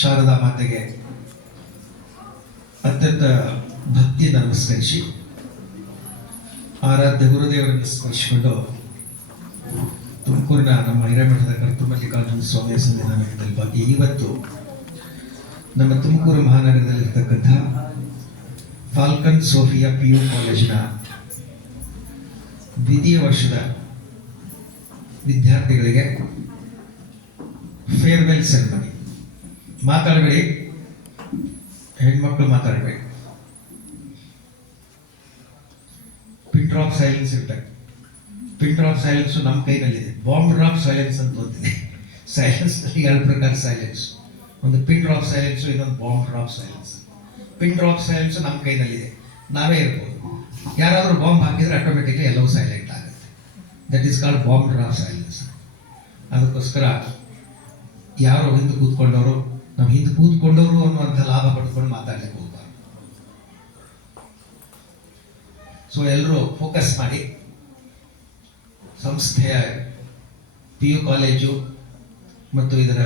ಶಾರದಾ ಮಾತೆಗೆ ಅತ್ಯಂತ ಭಕ್ತಿಯಿಂದ ನಮಸ್ಕರಿಸಿ ಆರಾಧ್ಯ ಗುರುದೇವರನ್ನು ಸ್ಮರಿಸಿಕೊಂಡು ತುಮಕೂರಿನ ನಮ್ಮ ಹಿರೇಮಠದ ಕರ್ತೃಮಲ್ಲಿಕಾರ್ಜುನ ಸ್ವಾಮಿಯ ಸನ್ನಿಧಾನದಲ್ಲಿ ಭಾಗಿ ಇವತ್ತು ನಮ್ಮ ತುಮಕೂರು ಮಹಾನಗರದಲ್ಲಿರ್ತಕ್ಕಂಥ ಫಾಲ್ಕನ್ ಸೋಫಿಯಾ PU ಕಾಲೇಜಿನ ದ್ವಿತೀಯ ವರ್ಷದ ವಿದ್ಯಾರ್ಥಿಗಳಿಗೆ ಫೇರ್ವೆಲ್ ಸೆರೆಮನಿ. ಮಾತಾಡಬೇಡಿ, ಹೆಣ್ಮಕ್ಳು ಮಾತಾಡಬೇಡಿ, ಪಿನ್ ಡ್ರಾಪ್ ಸೈಲೆನ್ಸ್ ಇರ್ಬೇಕು. ಪಿನ್ ಡ್ರಾಪ್ ಸೈಲೆನ್ಸ್ ನಮ್ಮ ಕೈನಲ್ಲಿದೆ. ಬಾಂಬ್ ಡ್ರಾಪ್ ಸೈಲೆನ್ಸ್ ಅಂತ ಓದ್ತಿದೆ. ಸೈಲೆನ್ಸ್ ಎರಡು ಪ್ರಕಾರ ಸೈಲೆನ್ಸ್, ಒಂದು ಪಿನ್ ಡ್ರಾಪ್ ಸೈಲೆನ್ಸ್, ಇನ್ನೊಂದು bomb drop silence. Pin drop silence ನಮ್ಮ ಕೈನಲ್ಲಿದೆ, ನಾವೇ ಇರ್ಬೋದು. ಯಾರಾದರೂ ಬಾಂಬ್ ಹಾಕಿದ್ರೆ ಆಟೋಮೆಟಿಕ್ಲಿ ಎಲ್ಲವೂ ಸೈಲೆಂಟ್ ಆಗುತ್ತೆ. That is called bomb drop silence. ಅದಕ್ಕೋಸ್ಕರ ಯಾರೋ ಹಿಂದೆ ಕೂತ್ಕೊಂಡವರು, ನಾವು ಹಿಂದೆ ಕೂತ್ಕೊಂಡವರು ಅನ್ನುವಂಥ ಲಾಭ ಪಡ್ಕೊಂಡು ಮಾತಾಡ್ಲಿಕ್ಕೆ ಹೋಗ್ಬಾರ್ದು. ಸೊ ಎಲ್ಲರೂ ಫೋಕಸ್ ಮಾಡಿ. ಸಂಸ್ಥೆಯ PU ಕಾಲೇಜು ಮತ್ತು ಇದರ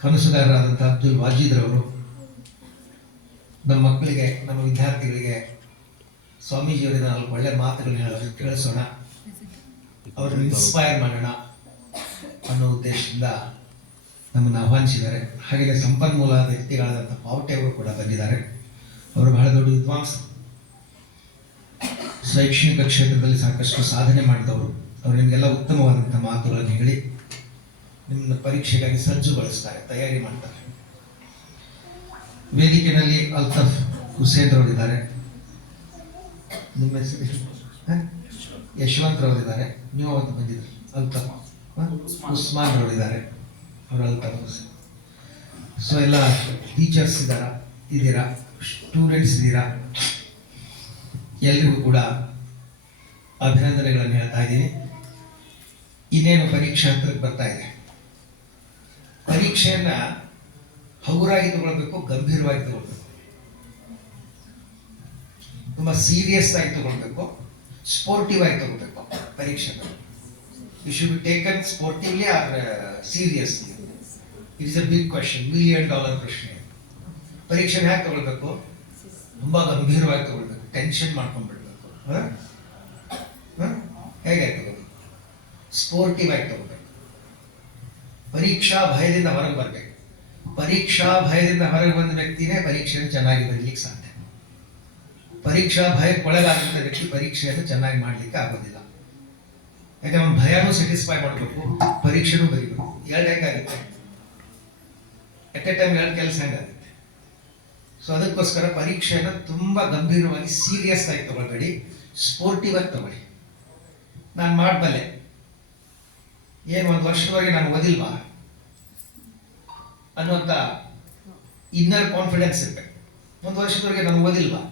ಕನಸುಗಾರರಾದಂಥ ಅಬ್ದುಲ್ ವಾಜೀದ್ರವರು ನಮ್ಮ ಮಕ್ಕಳಿಗೆ, ನಮ್ಮ ವಿದ್ಯಾರ್ಥಿಗಳಿಗೆ ಸ್ವಾಮೀಜಿಯವರಿಂದ 4 ಒಳ್ಳೆ ಮಾತುಗಳನ್ನು ತಿಳಿಸೋಣ, ಅವರನ್ನು ಇನ್ಸ್ಪೈರ್ ಮಾಡೋಣ ಅನ್ನೋ ಉದ್ದೇಶದಿಂದ ನಮ್ಮನ್ನು ಆಹ್ವಾನಿಸಿದ್ದಾರೆ. ಹಾಗೆಯೇ ಸಂಪನ್ಮೂಲ ವ್ಯಕ್ತಿಗಳಾದಂಥ ಪಾವಟೆ ಅವರು ಕೂಡ ಬಂದಿದ್ದಾರೆ. ಅವರು ಬಹಳ ದೊಡ್ಡ ವಿದ್ವಾಂಸ, ಶೈಕ್ಷಣಿಕ ಕ್ಷೇತ್ರದಲ್ಲಿ ಸಾಕಷ್ಟು ಸಾಧನೆ ಮಾಡಿದವರು. ಅವರು ನಿಮಗೆಲ್ಲ ಉತ್ತಮವಾದಂಥ ಮಾತುಗಳನ್ನು ಹೇಳಿ ನಿಮ್ಮ ಪರೀಕ್ಷೆಗಾಗಿ ಸಜ್ಜುಗೊಳಿಸ್ತಾರೆ, ತಯಾರಿ ಮಾಡ್ತಾರೆ. ವೇದಿಕೆಯಲ್ಲಿ ಅಲ್ತಫ್ ಹುಸೇನ್ ರವರಿದ್ದಾರೆ, ನಿಮ್ಮ ಹೆಸರು ಯಶವಂತ್ ರವರಿದ್ದಾರೆ, ನೀವು ಅವತ್ತು ಬಂದಿದ್ದಾರೆ. ಅಲ್ತಫ್ ಉಸ್ಮಾನ್ ರವರಿದ್ದಾರೆ, ಅವರು ಅಲ್ತಫ್ ಹುಸೇನ್. ಸೊ ಎಲ್ಲ ಟೀಚರ್ಸ್ ಇದ್ದೀರಾ, ಸ್ಟೂಡೆಂಟ್ಸ್ ಇದ್ದೀರಾ, ಎಲ್ರಿಗೂ ಕೂಡ ಅಭಿನಂದನೆಗಳನ್ನು ಹೇಳ್ತಾ ಇದ್ದೀನಿ. ಇನ್ನೇನು ಪರೀಕ್ಷಾ ಹತ್ರಕ್ಕೆ ಬರ್ತಾ ಇದೆ. ಪರೀಕ್ಷೆಯನ್ನ ಹಗುರಾಗಿ ತಗೊಳ್ಬೇಕು, ಗಂಭೀರವಾಗಿ ತಗೊಳ್ಬೇಕು, ತುಂಬಾ ಸೀರಿಯಸ್ ಆಗಿ ತಗೊಳ್ಬೇಕು, ಸ್ಪೋರ್ಟಿವ್ ಆಗಿ ತಗೊಳ್ಬೇಕು. ಪರೀಕ್ಷೆ you should be taken sportively or seriously. It is a big question, $1 million ಪ್ರಶ್ನೆ. ಪರೀಕ್ಷೆ ಹೇಗೆ ತಗೊಳ್ಬೇಕು? ತುಂಬಾ ಗಂಭೀರವಾಗಿ ತಗೊಳ್ಬೇಕು, ಟೆನ್ಷನ್ ಮಾಡ್ಕೊಂಡ್ಬಿಡ್ಬೇಕು. ಹೇಗೆ ತಗೋಬೇಕು? ಸ್ಪೋರ್ಟಿವ್ ಆಗಿ ತಗೋಬೇಕು. ಪರೀಕ್ಷಾ ಭಯದಿಂದ ಹೊರಗೆ ಬರಬೇಕು. ಪರೀಕ್ಷಾ ಭಯದಿಂದ ಹೊರಗೆ ಬಂದ ವ್ಯಕ್ತಿನೇ ಪರೀಕ್ಷೆಯನ್ನು ಚೆನ್ನಾಗಿ ಬರೀಲಿಕ್ಕೆ ಸಾಧ್ಯ. ಪರೀಕ್ಷಾ ಭಯಕ್ಕೊಳಗಾದಂಥ ವ್ಯಕ್ತಿ ಪರೀಕ್ಷೆಯನ್ನು ಚೆನ್ನಾಗಿ ಮಾಡಲಿಕ್ಕೆ ಆಗೋದಿಲ್ಲ. ಯಾಕಂದ್ರೆ ಅವನ ಭಯನೂ ಸ್ಯಾಟಿಸ್ಫೈ ಮಾಡಬೇಕು, ಪರೀಕ್ಷೆನೂ ಬರೀಬೇಕು. ಎರಡು ಹೆಂಗಾಗುತ್ತೆ? ಎಟ್ ಎ ಟೈಮ್ ಎರಡು ಕೆಲಸ ಹೆಂಗಾಗುತ್ತೆ? ಸೊ ಅದಕ್ಕೋಸ್ಕರ ಪರೀಕ್ಷೆಯನ್ನು ತುಂಬ ಗಂಭೀರವಾಗಿ ಸೀರಿಯಸ್ ಆಗಿ ತಗೊಳ್ಬೇಡಿ, ಸ್ಪೋರ್ಟಿವ್ ಆಗಿ ತಗೊಳ್ಳಿ. ನಾನು ಮಾಡಬಲ್ಲೆ, ಏನು 1 ವರ್ಷದವರೆಗೆ ನಾನು ಓದಿಲ್ವಾ ಅನ್ನುವಂಥ ಇನ್ನರ್ ಕಾನ್ಫಿಡೆನ್ಸ್ ಇರಬೇಕು. 1 ವರ್ಷದವರೆಗೆ ನಾನು ಓದಿಲ್ವಾ,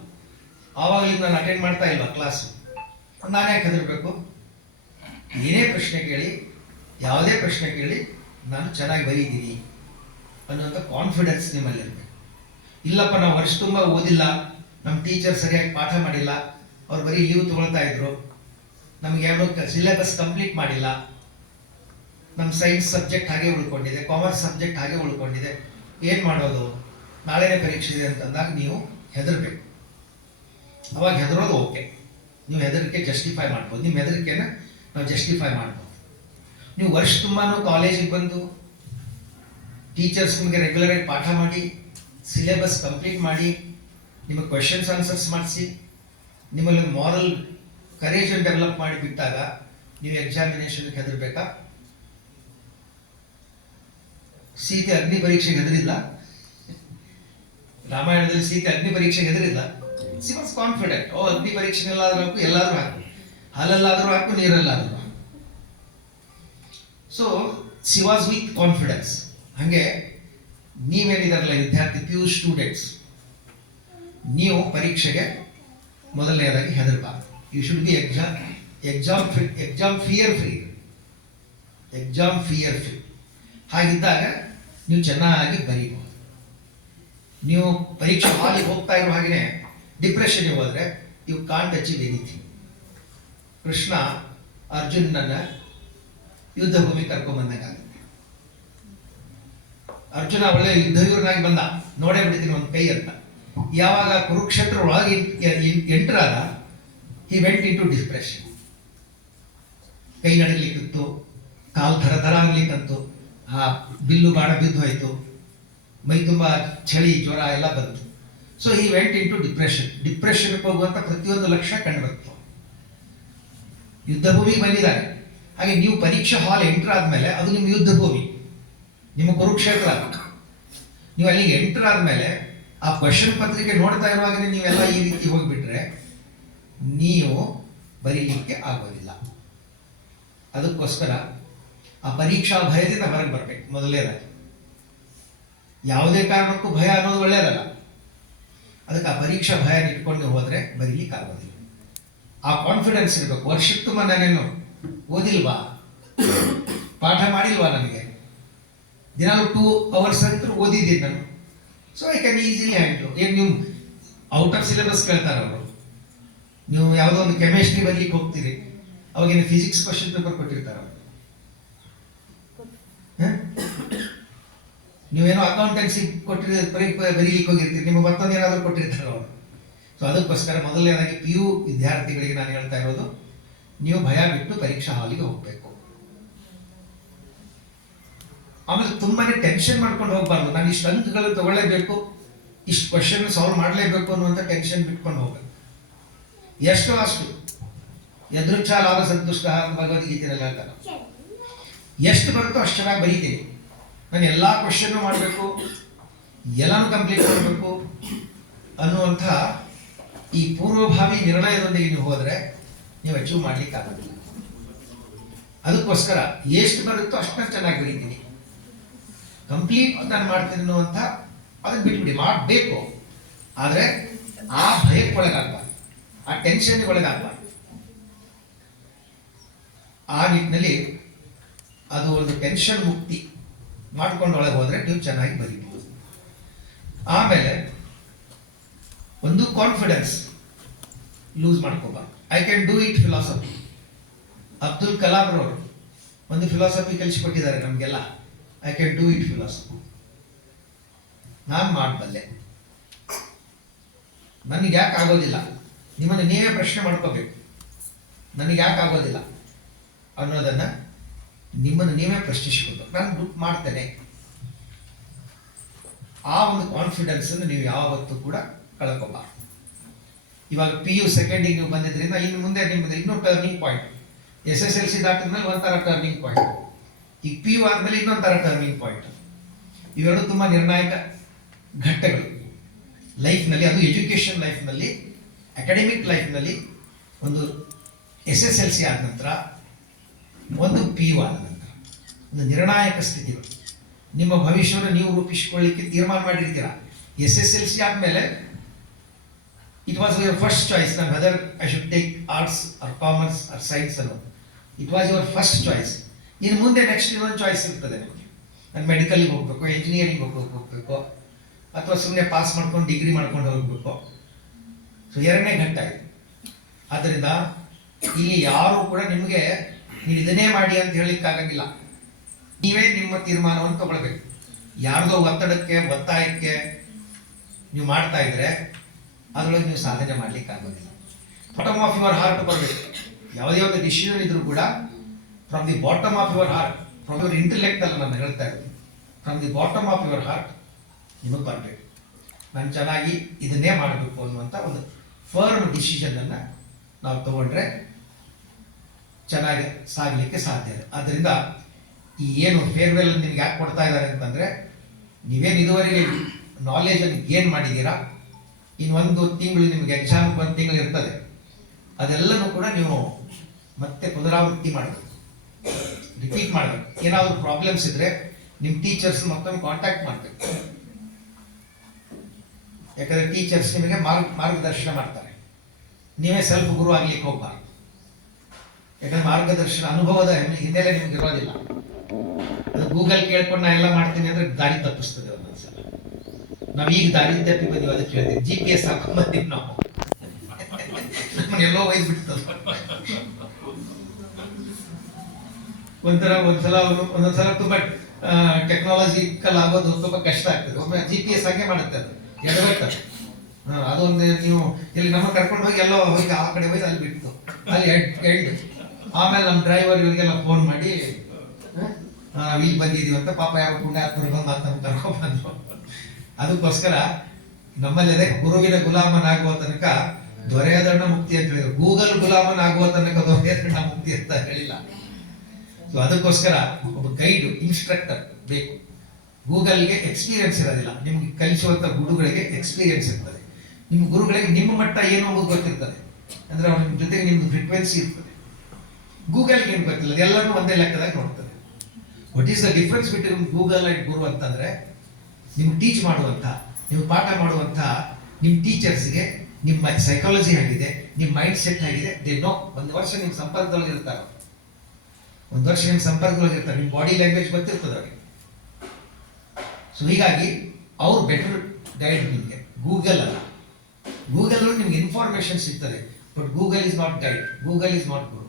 ಆವಾಗಲಿಂದ ನಾನು ಅಟೆಂಡ್ ಮಾಡ್ತಾ ಇಲ್ವಾ ಕ್ಲಾಸ್, ನಾನೇ ಹೆದರ್ಬೇಕು? ಏನೇ ಪ್ರಶ್ನೆ ಕೇಳಿ, ಯಾವುದೇ ಪ್ರಶ್ನೆ ಕೇಳಿ, ನಾನು ಚೆನ್ನಾಗಿ ಬರೀತೀನಿ ಅನ್ನುವಂಥ ಕಾನ್ಫಿಡೆನ್ಸ್ ನಿಮ್ಮಲ್ಲಿ ಇರಬೇಕು. ಇಲ್ಲಪ್ಪ, ನಾವು ವರ್ಷ ತುಂಬ ಓದಿಲ್ಲ, ನಮ್ಮ ಟೀಚರ್ ಸರಿಯಾಗಿ ಪಾಠ ಮಾಡಿಲ್ಲ, ಅವ್ರು ಬರೀ ಲೀವ್ ತಗೊಳ್ತಾ ಇದ್ರು, ನಮ್ಗೆ ಏನೋ ಸಿಲೆಬಸ್ ಕಂಪ್ಲೀಟ್ ಮಾಡಿಲ್ಲ, ನಮ್ಮ ಸೈನ್ಸ್ ಸಬ್ಜೆಕ್ಟ್ ಹಾಗೆ ಉಳ್ಕೊಂಡಿದೆ, ಕಾಮರ್ಸ್ ಸಬ್ಜೆಕ್ಟ್ ಹಾಗೆ ಉಳ್ಕೊಂಡಿದೆ, ಏನು ಮಾಡೋದು, ನಾಳೆನೇ ಪರೀಕ್ಷೆ ಇದೆ ಅಂತಂದಾಗ ನೀವು ಹೆದರ್ಬೇಕು. ಅವಾಗ ಹೆದರೋದು ಓಕೆ, ನೀವು ಹೆದರಿಕೆ ಜಸ್ಟಿಫೈ ಮಾಡ್ಬೋದು, ನಿಮ್ಮ ಹೆದರಿಕೆನ ನಾವು ಜಸ್ಟಿಫೈ ಮಾಡ್ಬೋದು. ನೀವು ವರ್ಷ ತುಂಬಾ ಕಾಲೇಜಿಗೆ ಬಂದು ಟೀಚರ್ಸ್ ನಿಮಗೆ ರೆಗ್ಯುಲರಾಗಿ ಪಾಠ ಮಾಡಿ, ಸಿಲೆಬಸ್ ಕಂಪ್ಲೀಟ್ ಮಾಡಿ, ನಿಮಗೆ ಕ್ವೆಶನ್ಸ್ ಆನ್ಸರ್ಸ್ ಮಾಡಿಸಿ, ನಿಮ್ಮಲ್ಲಿ ಮಾರಲ್ ಕರೇಜನ್ನು ಡೆವಲಪ್ ಮಾಡಿ ಬಿಟ್ಟಾಗ ನೀವು ಎಕ್ಸಾಮಿನೇಷನ್ಗೆ ಹೆದರ್ಬೇಕಾ? ಸೀತೆ ಅಗ್ನಿ ಪರೀಕ್ಷೆಗೆ ಹೆದರಿಲ್ಲ, ರಾಮಾಯಣದಲ್ಲಿ ಸೀತೆ ಅಗ್ನಿ ಪರೀಕ್ಷೆಗೆ ಹೆದರಿಲ್ಲ. C was confident. ಅಗ್ನಿ ಪರೀಕ್ಷೆನಲ್ಲಾದ್ರೂ ಹಾಕು, ಎಲ್ಲಾದ್ರೂ ಹಾಕು, ಹಾಲಲ್ಲಾದ್ರೂ ಹಾಕು, ನೀರಲ್ಲಾದ್ರೂ ಹಾಕು. So she was with confidence. ಹಾಗೆ ನೀವೇನಿದಾರಲ್ಲ ವಿದ್ಯಾರ್ಥಿ PU ಸ್ಟೂಡೆಂಟ್ಸ್, ನೀವು ಪರೀಕ್ಷೆಗೆ ಮೊದಲನೇದಾಗಿ ಹೆದರಬಾರ್ದು. You should be exam fear free. ಹಾಗಿದ್ದಾಗ ನೀವು ಚೆನ್ನಾಗಿ ಬರೀಬಹುದು. ನೀವು ಪರೀಕ್ಷೆ ಹಾಲಿಗೆ ಹೋಗ್ತಾ ಇರೋ ಹಾಗೆಯೇ ಡಿಪ್ರೆಷನ್ಗೆ ಹೋದರೆ you can't achieve anything. Krishna ಅರ್ಜುನನ್ನ ಯುದ್ಧ ಭೂಮಿ ಕರ್ಕೊಂಡ್ಬಂದಂಗಾಗುತ್ತೆ. ಅರ್ಜುನ ಒಳ್ಳೆ ಯುದ್ಧವೀರನಾಗಿ ಬಂದ, ನೋಡೇ ಬಿಡ್ತೀನಿ ಒಂದು ಕೈ ಅಂತ. ಯಾವಾಗ ಕುರುಕ್ಷೇತ್ರ ಒಳಗೆ ಎಂಟರ್ ಆದ, he went into depression. ಕೈ ನಡಲಿಕ್ಕಿತ್ತು, ಕಾಲು ಥರ ಆಗ್ಲಿಕ್ಕಂತು, ಆ ಬಿಲ್ಲು ಬಾಣ ಬಿದ್ದು ಹೋಯ್ತು, ಮೈ ತುಂಬ ಚಳಿ ಜ್ವರ ಎಲ್ಲ ಬಂತು. So he went into ಡಿಪ್ರೆಷನ್ಗೆ ಹೋಗುವಂಥ ಪ್ರತಿಯೊಂದು ಲಕ್ಷಣ ಕಂಡುಬರ್ತು. ಯುದ್ಧ ಭೂಮಿಗೆ ಬಂದಿದ್ದಾರೆ. ಹಾಗೆ ನೀವು ಪರೀಕ್ಷಾ ಹಾಲ್ ಎಂಟರ್ ಆದಮೇಲೆ ಅದು ನಿಮ್ಮ ಯುದ್ಧ ಭೂಮಿ, ನಿಮ್ಮ ಕುರುಕ್ಷೇತ್ರ. ನೀವು ಅಲ್ಲಿಗೆ ಎಂಟರ್ ಆದಮೇಲೆ ಆ ಕ್ವಶನ್ ಪತ್ರಿಕೆ ನೋಡ್ತಾ ಇರುವಾಗ ನೀವೆಲ್ಲ ಈ ರೀತಿ ಹೋಗಿಬಿಟ್ರೆ ನೀವು ಬರೀಲಿಕ್ಕೆ ಆಗೋದಿಲ್ಲ. ಅದಕ್ಕೋಸ್ಕರ ಆ ಪರೀಕ್ಷಾ ಭಯದಿಂದ ಹೊರಗೆ ಬರಬೇಕು ಮೊದಲನೇದಾಗಿ. ಯಾವುದೇ ಕಾರಣಕ್ಕೂ ಭಯ ಅನ್ನೋದು ಒಳ್ಳೆಯದಲ್ಲ. ಅದಕ್ಕೆ ಆ ಪರೀಕ್ಷಾ ಭಯ ಇಟ್ಕೊಂಡು ಹೋದರೆ ಬರೀಲಿಕ್ಕೆ ಆಗೋದಿಲ್ಲ. ಆ ಕಾನ್ಫಿಡೆನ್ಸ್ ಇರಬೇಕು. ವರ್ಷಕ್ಕೆ ತುಂಬ ನಾನೇನು ಓದಿಲ್ವಾ, ಪಾಠ ಮಾಡಿಲ್ವಾ, ನನಗೆ ದಿನಾಲು 2 hours ಅಂತ ಓದಿದ್ದೀನಿ ನಾನು. So I can easily ಹ್ಯಾಂಡ್ಲು. ಏನು ನೀವು ಔಟ್ ಆಫ್ ಸಿಲೆಬಸ್ ಕೇಳ್ತಾರೆ ಅವರು, ನೀವು ಯಾವುದೋ ಒಂದು ಕೆಮಿಸ್ಟ್ರಿ ಬರಲಿಕ್ಕೆ ಹೋಗ್ತೀರಿ, ಅವಾಗೇನು ಫಿಸಿಕ್ಸ್ ಕ್ವಶನ್ ಪೇಪರ್ ಕೊಟ್ಟಿರ್ತಾರೆ ಅವರು. ನೀವೇನೋ ಅಕೌಂಟೆನ್ಸಿ ಬರೀಲಿಕ್ಕೆ ಹೋಗಿರ್ತೀರಿ, ನಿಮಗೆ ಮತ್ತೊಂದು ಏನಾದರೂ ಕೊಟ್ಟಿರ್ತಾರೆ ಅವರು. ಸೊ ಅದಕ್ಕೋಸ್ಕರ ಮೊದಲನೇದಾಗಿ PU ವಿದ್ಯಾರ್ಥಿಗಳಿಗೆ ನಾನು ಹೇಳ್ತಾ ಇರೋದು, ನೀವು ಭಯ ಬಿಟ್ಟು ಪರೀಕ್ಷಾ ಹಾಲಿಗೆ ಹೋಗಬೇಕು. ಆಮೇಲೆ ತುಂಬಾನೇ ಟೆನ್ಷನ್ ಮಾಡ್ಕೊಂಡು ಹೋಗ್ಬಾರ್ದು. ನಾನು ಇಷ್ಟು ಅಂಕಗಳು ತಗೊಳ್ಳೇಬೇಕು, ಇಷ್ಟು ಕ್ವಶನ್ ಸಾಲ್ವ್ ಮಾಡಲೇಬೇಕು ಅನ್ನುವಂಥ ಟೆನ್ಷನ್ ಬಿಟ್ಕೊಂಡು ಹೋಗ್ಬೇಕು. ಎಷ್ಟೋ ಅಷ್ಟು ಯದೃಚ್ಛಾ ಲಾಭ ಸಂತುಷ್ಟ ಅಂತ ಭಗವದ್ಗೀತೆಯಲ್ಲಿ ಹೇಳ್ತಾರೆ. ಎಷ್ಟು ಬರುತ್ತೋ ಅಷ್ಟು ಚೆನ್ನಾಗಿ ಬರೀತೀನಿ. ನಾನು ಎಲ್ಲ ಕ್ವಶನ್ನು ಮಾಡಬೇಕು, ಎಲ್ಲನೂ ಕಂಪ್ಲೀಟ್ ಮಾಡಬೇಕು ಅನ್ನುವಂಥ ಈ ಪೂರ್ವಭಾವಿ ನಿರ್ಣಯದೊಂದಿಗೆ ನೀವು ಹೋದರೆ ನೀವು ಅಚೀವ್ ಮಾಡ್ಲಿಕ್ಕೆ ಆಗೋದಿಲ್ಲ. ಅದಕ್ಕೋಸ್ಕರ ಎಷ್ಟು ಬರುತ್ತೋ ಅಷ್ಟನ್ನು ಚೆನ್ನಾಗಿ ಬರೀತೀನಿ, ಕಂಪ್ಲೀಟ್ ನಾನು ಮಾಡ್ತೀನಿ ಅನ್ನುವಂಥ ಅದನ್ನು ಬಿಟ್ಬಿಡಿ. ಮಾಡಬೇಕು, ಆದರೆ ಆ ಭಯಕ್ಕೆ ಒಳಗಾಗಬಾರ್ದು, ಆ ಟೆನ್ಷನ್ಗೆ ಒಳಗಾಗಬಾರ್ದು. ಆ ನಿಟ್ಟಿನಲ್ಲಿ ಅದು ಒಂದು ಟೆನ್ಷನ್ ಮುಕ್ತಿ ಮಾಡ್ಕೊಂಡು ಒಳಗೆ ಹೋದರೆ ನೀವು ಚೆನ್ನಾಗಿ ಬರೀಬಹುದು. ಆಮೇಲೆ ಒಂದು ಕಾನ್ಫಿಡೆನ್ಸ್ ಲೂಸ್ ಮಾಡ್ಕೋಬಾರ್ದು. I can do it philosophy. Abdul Kalam ರವರು ಒಂದು ಫಿಲಾಸಫಿ ಕಲಿಸಿಕೊಟ್ಟಿದ್ದಾರೆ ನಮಗೆಲ್ಲ. I can do it philosophy. ನಾನು ಮಾಡಬಲ್ಲೆ, ನನಗೆ ಯಾಕೆ ಆಗೋದಿಲ್ಲ, ನಿಮ್ಮನ್ನು ನೀವೇ ಪ್ರಶ್ನೆ ಮಾಡ್ಕೋಬೇಕು. ನನಗೆ ಯಾಕೆ ಆಗೋದಿಲ್ಲ ಅನ್ನೋದನ್ನು ನಿಮ್ಮನ್ನು ನೀವೇ ಪ್ರಶ್ನಿಸಿಕೊಂಡು ನಾನು ಮಾಡ್ತೇನೆ. ಆ ಒಂದು ಕಾನ್ಫಿಡೆನ್ಸನ್ನು ನೀವು ಯಾವತ್ತೂ ಕೂಡ ಕಳ್ಕೋಬಾರ್ದು. ಇವಾಗ PU ಸೆಕೆಂಡಿಗೆ ನೀವು ಬಂದಿದ್ದರಿಂದ ಇನ್ನು ಮುಂದೆ ನಿಮ್ಮದು ಇನ್ನೂ ಟರ್ನಿಂಗ್ ಪಾಯಿಂಟ್. SSLC ದಾಟಿದ್ಮೇಲೆ ಒಂಥರ ಟರ್ನಿಂಗ್ ಪಾಯಿಂಟ್, ಈಗ PU ಆದಮೇಲೆ ಇನ್ನೊಂಥರ ಟರ್ನಿಂಗ್ ಪಾಯಿಂಟ್. ಇವೆರಡು ತುಂಬ ನಿರ್ಣಾಯಕ ಘಟ್ಟಗಳು ಲೈಫ್ನಲ್ಲಿ. ಅದು ಎಜುಕೇಷನ್ ಲೈಫ್ನಲ್ಲಿ, ಅಕಾಡೆಮಿಕ್ ಲೈಫ್ನಲ್ಲಿ. ಒಂದು SSLC ಆದ ನಂತರ, ಒಂದು PU ಆದ ನಂತರ, ಒಂದು ನಿರ್ಣಾಯಕ ಸ್ಥಿತಿಗಳು. ನಿಮ್ಮ ಭವಿಷ್ಯವನ್ನು ನೀವು ರೂಪಿಸಿಕೊಳ್ಳಿಕ್ಕೆ ತೀರ್ಮಾನ ಮಾಡಿರ್ತೀರ. SSLC ಆದಮೇಲೆ it was your first choice, ನಾನು whether I should take arts or commerce or science ಅನ್ನೋದು. It was your first choice. ಇನ್ನು ಮುಂದೆ ನೆಕ್ಸ್ಟ್ ಇನ್ನೊಂದು ಚಾಯ್ಸ್ ಇರ್ತದೆ ನಿಮಗೆ. ನಾನು ಮೆಡಿಕಲ್ಗೆ ಹೋಗಬೇಕು, ಇಂಜಿನಿಯರಿಂಗ್ ಹೋಗಬೇಕು, ಅಥವಾ ಸುಮ್ಮನೆ ಪಾಸ್ ಮಾಡ್ಕೊಂಡು ಡಿಗ್ರಿ ಮಾಡ್ಕೊಂಡು ಹೋಗಬೇಕು. ಸೊ ಎರಡನೇ ಘಟ್ಟ ಇದೆ. ಆದ್ದರಿಂದ ಇಲ್ಲಿ ಯಾರು ಕೂಡ ನಿಮಗೆ ನೀವು ಇದನ್ನೇ ಮಾಡಿ ಅಂತ ಹೇಳಲಿಕ್ಕಾಗಂಗಿಲ್ಲ. ನೀವೇ ನಿಮ್ಮ ತೀರ್ಮಾನವನ್ನು ತಗೊಳ್ಬೇಕು. ಯಾರ್ದೋ ಒತ್ತಡಕ್ಕೆ, ಒತ್ತಾಯಕ್ಕೆ ನೀವು ಮಾಡ್ತಾ ಇದ್ರೆ ಅದರೊಳಗೆ ನೀವು ಸಾಧನೆ ಮಾಡ್ಲಿಕ್ಕೆ ಆಗೋದಿಲ್ಲ. ಬಾಟಮ್ ಆಫ್ ಯುವರ್ ಹಾರ್ಟ್ ಬರಬೇಕು. ಯಾವುದೇ ಒಂದು ಡಿಸಿಷನ್ ಇದ್ರೂ ಕೂಡ from the bottom of your heart, from your intellect ಅಲ್ಲಿ ನಾನು ಹೇಳ್ತಾ ಇದ್ದೀನಿ, from the bottom of your heart ನಿಮಗೆ ಬರಬೇಕು. ನಾನು ಚೆನ್ನಾಗಿ ಇದನ್ನೇ ಮಾಡಬೇಕು ಅನ್ನುವಂಥ ಒಂದು ಫರ್ಮ್ ಡಿಸಿಷನನ್ನು ನಾವು ತಗೊಂಡ್ರೆ ಚೆನ್ನಾಗಿ ಸಾಗಲಿಕ್ಕೆ ಸಾಧ್ಯ ಇದೆ. ಆದ್ದರಿಂದ ಈ ಏನು ಫೇರ್ವೆಲ್ ನಿಮ್ಗೆ ಯಾಕೆ ಕೊಡ್ತಾ ಇದ್ದಾರೆ ಅಂತಂದರೆ, ನೀವೇನು ಇದುವರೆಗೆ ನಾಲೆಜನ್ನು ಗೇನ್ ಮಾಡಿದ್ದೀರಾ, ಇನ್ನೊಂದು ತಿಂಗಳು ನಿಮಗೆ ಎಕ್ಸಾಮ್, 1 ತಿಂಗಳು ಇರ್ತದೆ, ಅದೆಲ್ಲನೂ ಕೂಡ ನೀವು ಮತ್ತೆ ಪುನರಾವೃತ್ತಿ ಮಾಡಬೇಕು, ರಿಪೀಟ್ ಮಾಡಬೇಕು. ಏನಾದರೂ ಪ್ರಾಬ್ಲಮ್ಸ್ ಇದ್ದರೆ ನಿಮ್ಮ ಟೀಚರ್ಸ್ ಮತ್ತೊಮ್ಮೆ ಕಾಂಟ್ಯಾಕ್ಟ್ ಮಾಡಬೇಕು. ಯಾಕಂದರೆ ಟೀಚರ್ಸ್ ನಿಮಗೆ ಮಾರ್ಗದರ್ಶನ ಮಾಡ್ತಾರೆ, ನೀವೇ ಸೆಲ್ಫ್ ಗುರು ಆಗ್ಲಿಕ್ಕೆ ಹೋಗ್ಬಾರ್ದು. ಯಾಕಂದ್ರೆ ಮಾರ್ಗದರ್ಶನ ಅನುಭವದ ಹಿನ್ನೆಲೆ ನಿಮ್ಗೆ ಇರೋದಿಲ್ಲ. ಅದು ಗೂಗಲ್ ಕೇಳ್ಕೊಂಡು ನಾ ಎಲ್ಲ ಮಾಡ್ತೀನಿ ಅಂದ್ರೆ ದಾರಿ ತಪ್ಪಿಸ್ತದೆ ಒಂದೊಂದ್ಸಲ. ನಾವು ಈಗ ದಾರಿ ತಪ್ಪಿ ಬಂದೀವಿ, ಅದಕ್ಕೆ ಹೇಳ್ತೀವಿ GPS ಹಾಕೊಂಡ್ ಬಂದೀವಿ ನಾವು, ಎಲ್ಲೋ ಒಯ್ದು ಬಿಡ್ತದ. ಒಂದ್ಸಲ ಒಂದೊಂದ್ಸಲ ತುಂಬಾ ಟೆಕ್ನಾಲಜಿಕಲ್ ಆಗೋದು ಸ್ವಲ್ಪ ಕಷ್ಟ ಆಗ್ತದೆ. ಒಮ್ಮೆ GPS ಹಾಗೆ ಮಾಡುತ್ತೆ ಅದು ಎಡವೈತದೆ. ಅದೊಂದು ನೀವು ಇಲ್ಲಿ ನಮ್ಮ ಕರ್ಕೊಂಡು ಹೋಗಿ ಎಲ್ಲೋ ಹೋಗಿ ಆ ಕಡೆ ಹೋಗಿ ಅಲ್ಲಿ ಬಿಟ್ಟು ಅಲ್ಲಿ ಎಂಡ್. ಆಮೇಲೆ ನಮ್ಮ ಡ್ರೈವರ್ ಇವರಿಗೆಲ್ಲ ಫೋನ್ ಮಾಡಿ ನಾವು ಇಲ್ಲಿ ಬಂದಿದ್ದೀವಿ ಅಂತ, ಪಾಪ ಯಾವ ಪುಣ್ಯಾತ್ಮರು ಬಂದು ಮಾತನ್ನು ಕರ್ಕೊಂಡು ಬಂದ್ರು. ಅದಕ್ಕೋಸ್ಕರ ನಮ್ಮಲ್ಲಿ ಅದೇ ಗುರುವಿನ ಗುಲಾಮನಾಗುವ ತನಕ ದೊರೆಯದಣ್ಣ ಮುಕ್ತಿ ಅಂತ ಹೇಳಿದ್ರು. ಗೂಗಲ್ ಗುಲಾಮನಾಗುವ ತನಕ ದೊರೆಯದಣ್ಣ ಮುಕ್ತಿ ಅಂತ ಹೇಳಿಲ್ಲ. ಸೊ ಅದಕ್ಕೋಸ್ಕರ ಒಬ್ಬ ಗೈಡ್, ಇನ್ಸ್ಟ್ರಕ್ಟರ್ ಬೇಕು. ಗೂಗಲ್ಗೆ ಎಕ್ಸ್ಪೀರಿಯನ್ಸ್ ಇರೋದಿಲ್ಲ, ನಿಮ್ಗೆ ಕಲಿಸುವಂತ ಗುರುಗಳಿಗೆ ಎಕ್ಸ್ಪೀರಿಯನ್ಸ್ ಇರ್ತದೆ. ನಿಮ್ಮ ಗುರುಗಳಿಗೆ ನಿಮ್ಮ ಮಟ್ಟ ಏನು ಅನ್ನೋದು ಗೊತ್ತಿರ್ತದೆ, ಅಂದ್ರೆ ಅವ್ರ ಜೊತೆಗೆ ನಿಮ್ದು ಫ್ರೀಕ್ವೆನ್ಸಿ ಇರ್ತದೆ. ಗೂಗಲ್ಗೆ ಏನು ಗೊತ್ತಿಲ್ಲ, ಎಲ್ಲರೂ ಒಂದೇ ಲೆಕ್ಕದಾಗ ನೋಡ್ತಾರೆ. What is the difference between Google and guru ಅಂತಂದ್ರೆ, ನಿಮ್ಗೆ ಟೀಚ್ ಮಾಡುವಂಥ, ನೀವು ಪಾಠ ಮಾಡುವಂಥ ನಿಮ್ಮ ಟೀಚರ್ಸ್ಗೆ ನಿಮ್ಮ ಸೈಕಾಲಜಿ ಆಗಿದೆ, ನಿಮ್ಮ ಮೈಂಡ್ ಸೆಟ್ ಆಗಿದೆ. They know. ಒಂದು ವರ್ಷ ನಿಮ್ಮ ಸಂಪರ್ಕದೊಳಗೆ ಇರ್ತಾರೆ, ನಿಮ್ಮ ಬಾಡಿ ಲ್ಯಾಂಗ್ವೇಜ್ ಗೊತ್ತಿರ್ತದೆ ಅವ್ರಿಗೆ. ಸೊ ಹೀಗಾಗಿ ಅವ್ರು ಬೆಟರ್ ಗೈಡ್ ನಿಮಗೆ, ಗೂಗಲ್ ಅಲ್ಲ. ಗೂಗಲ್ ನಿಮ್ಗೆ ಇನ್ಫಾರ್ಮೇಶನ್ ಸಿಗ್ತದೆ, but Google is not guide, Google is not Guru.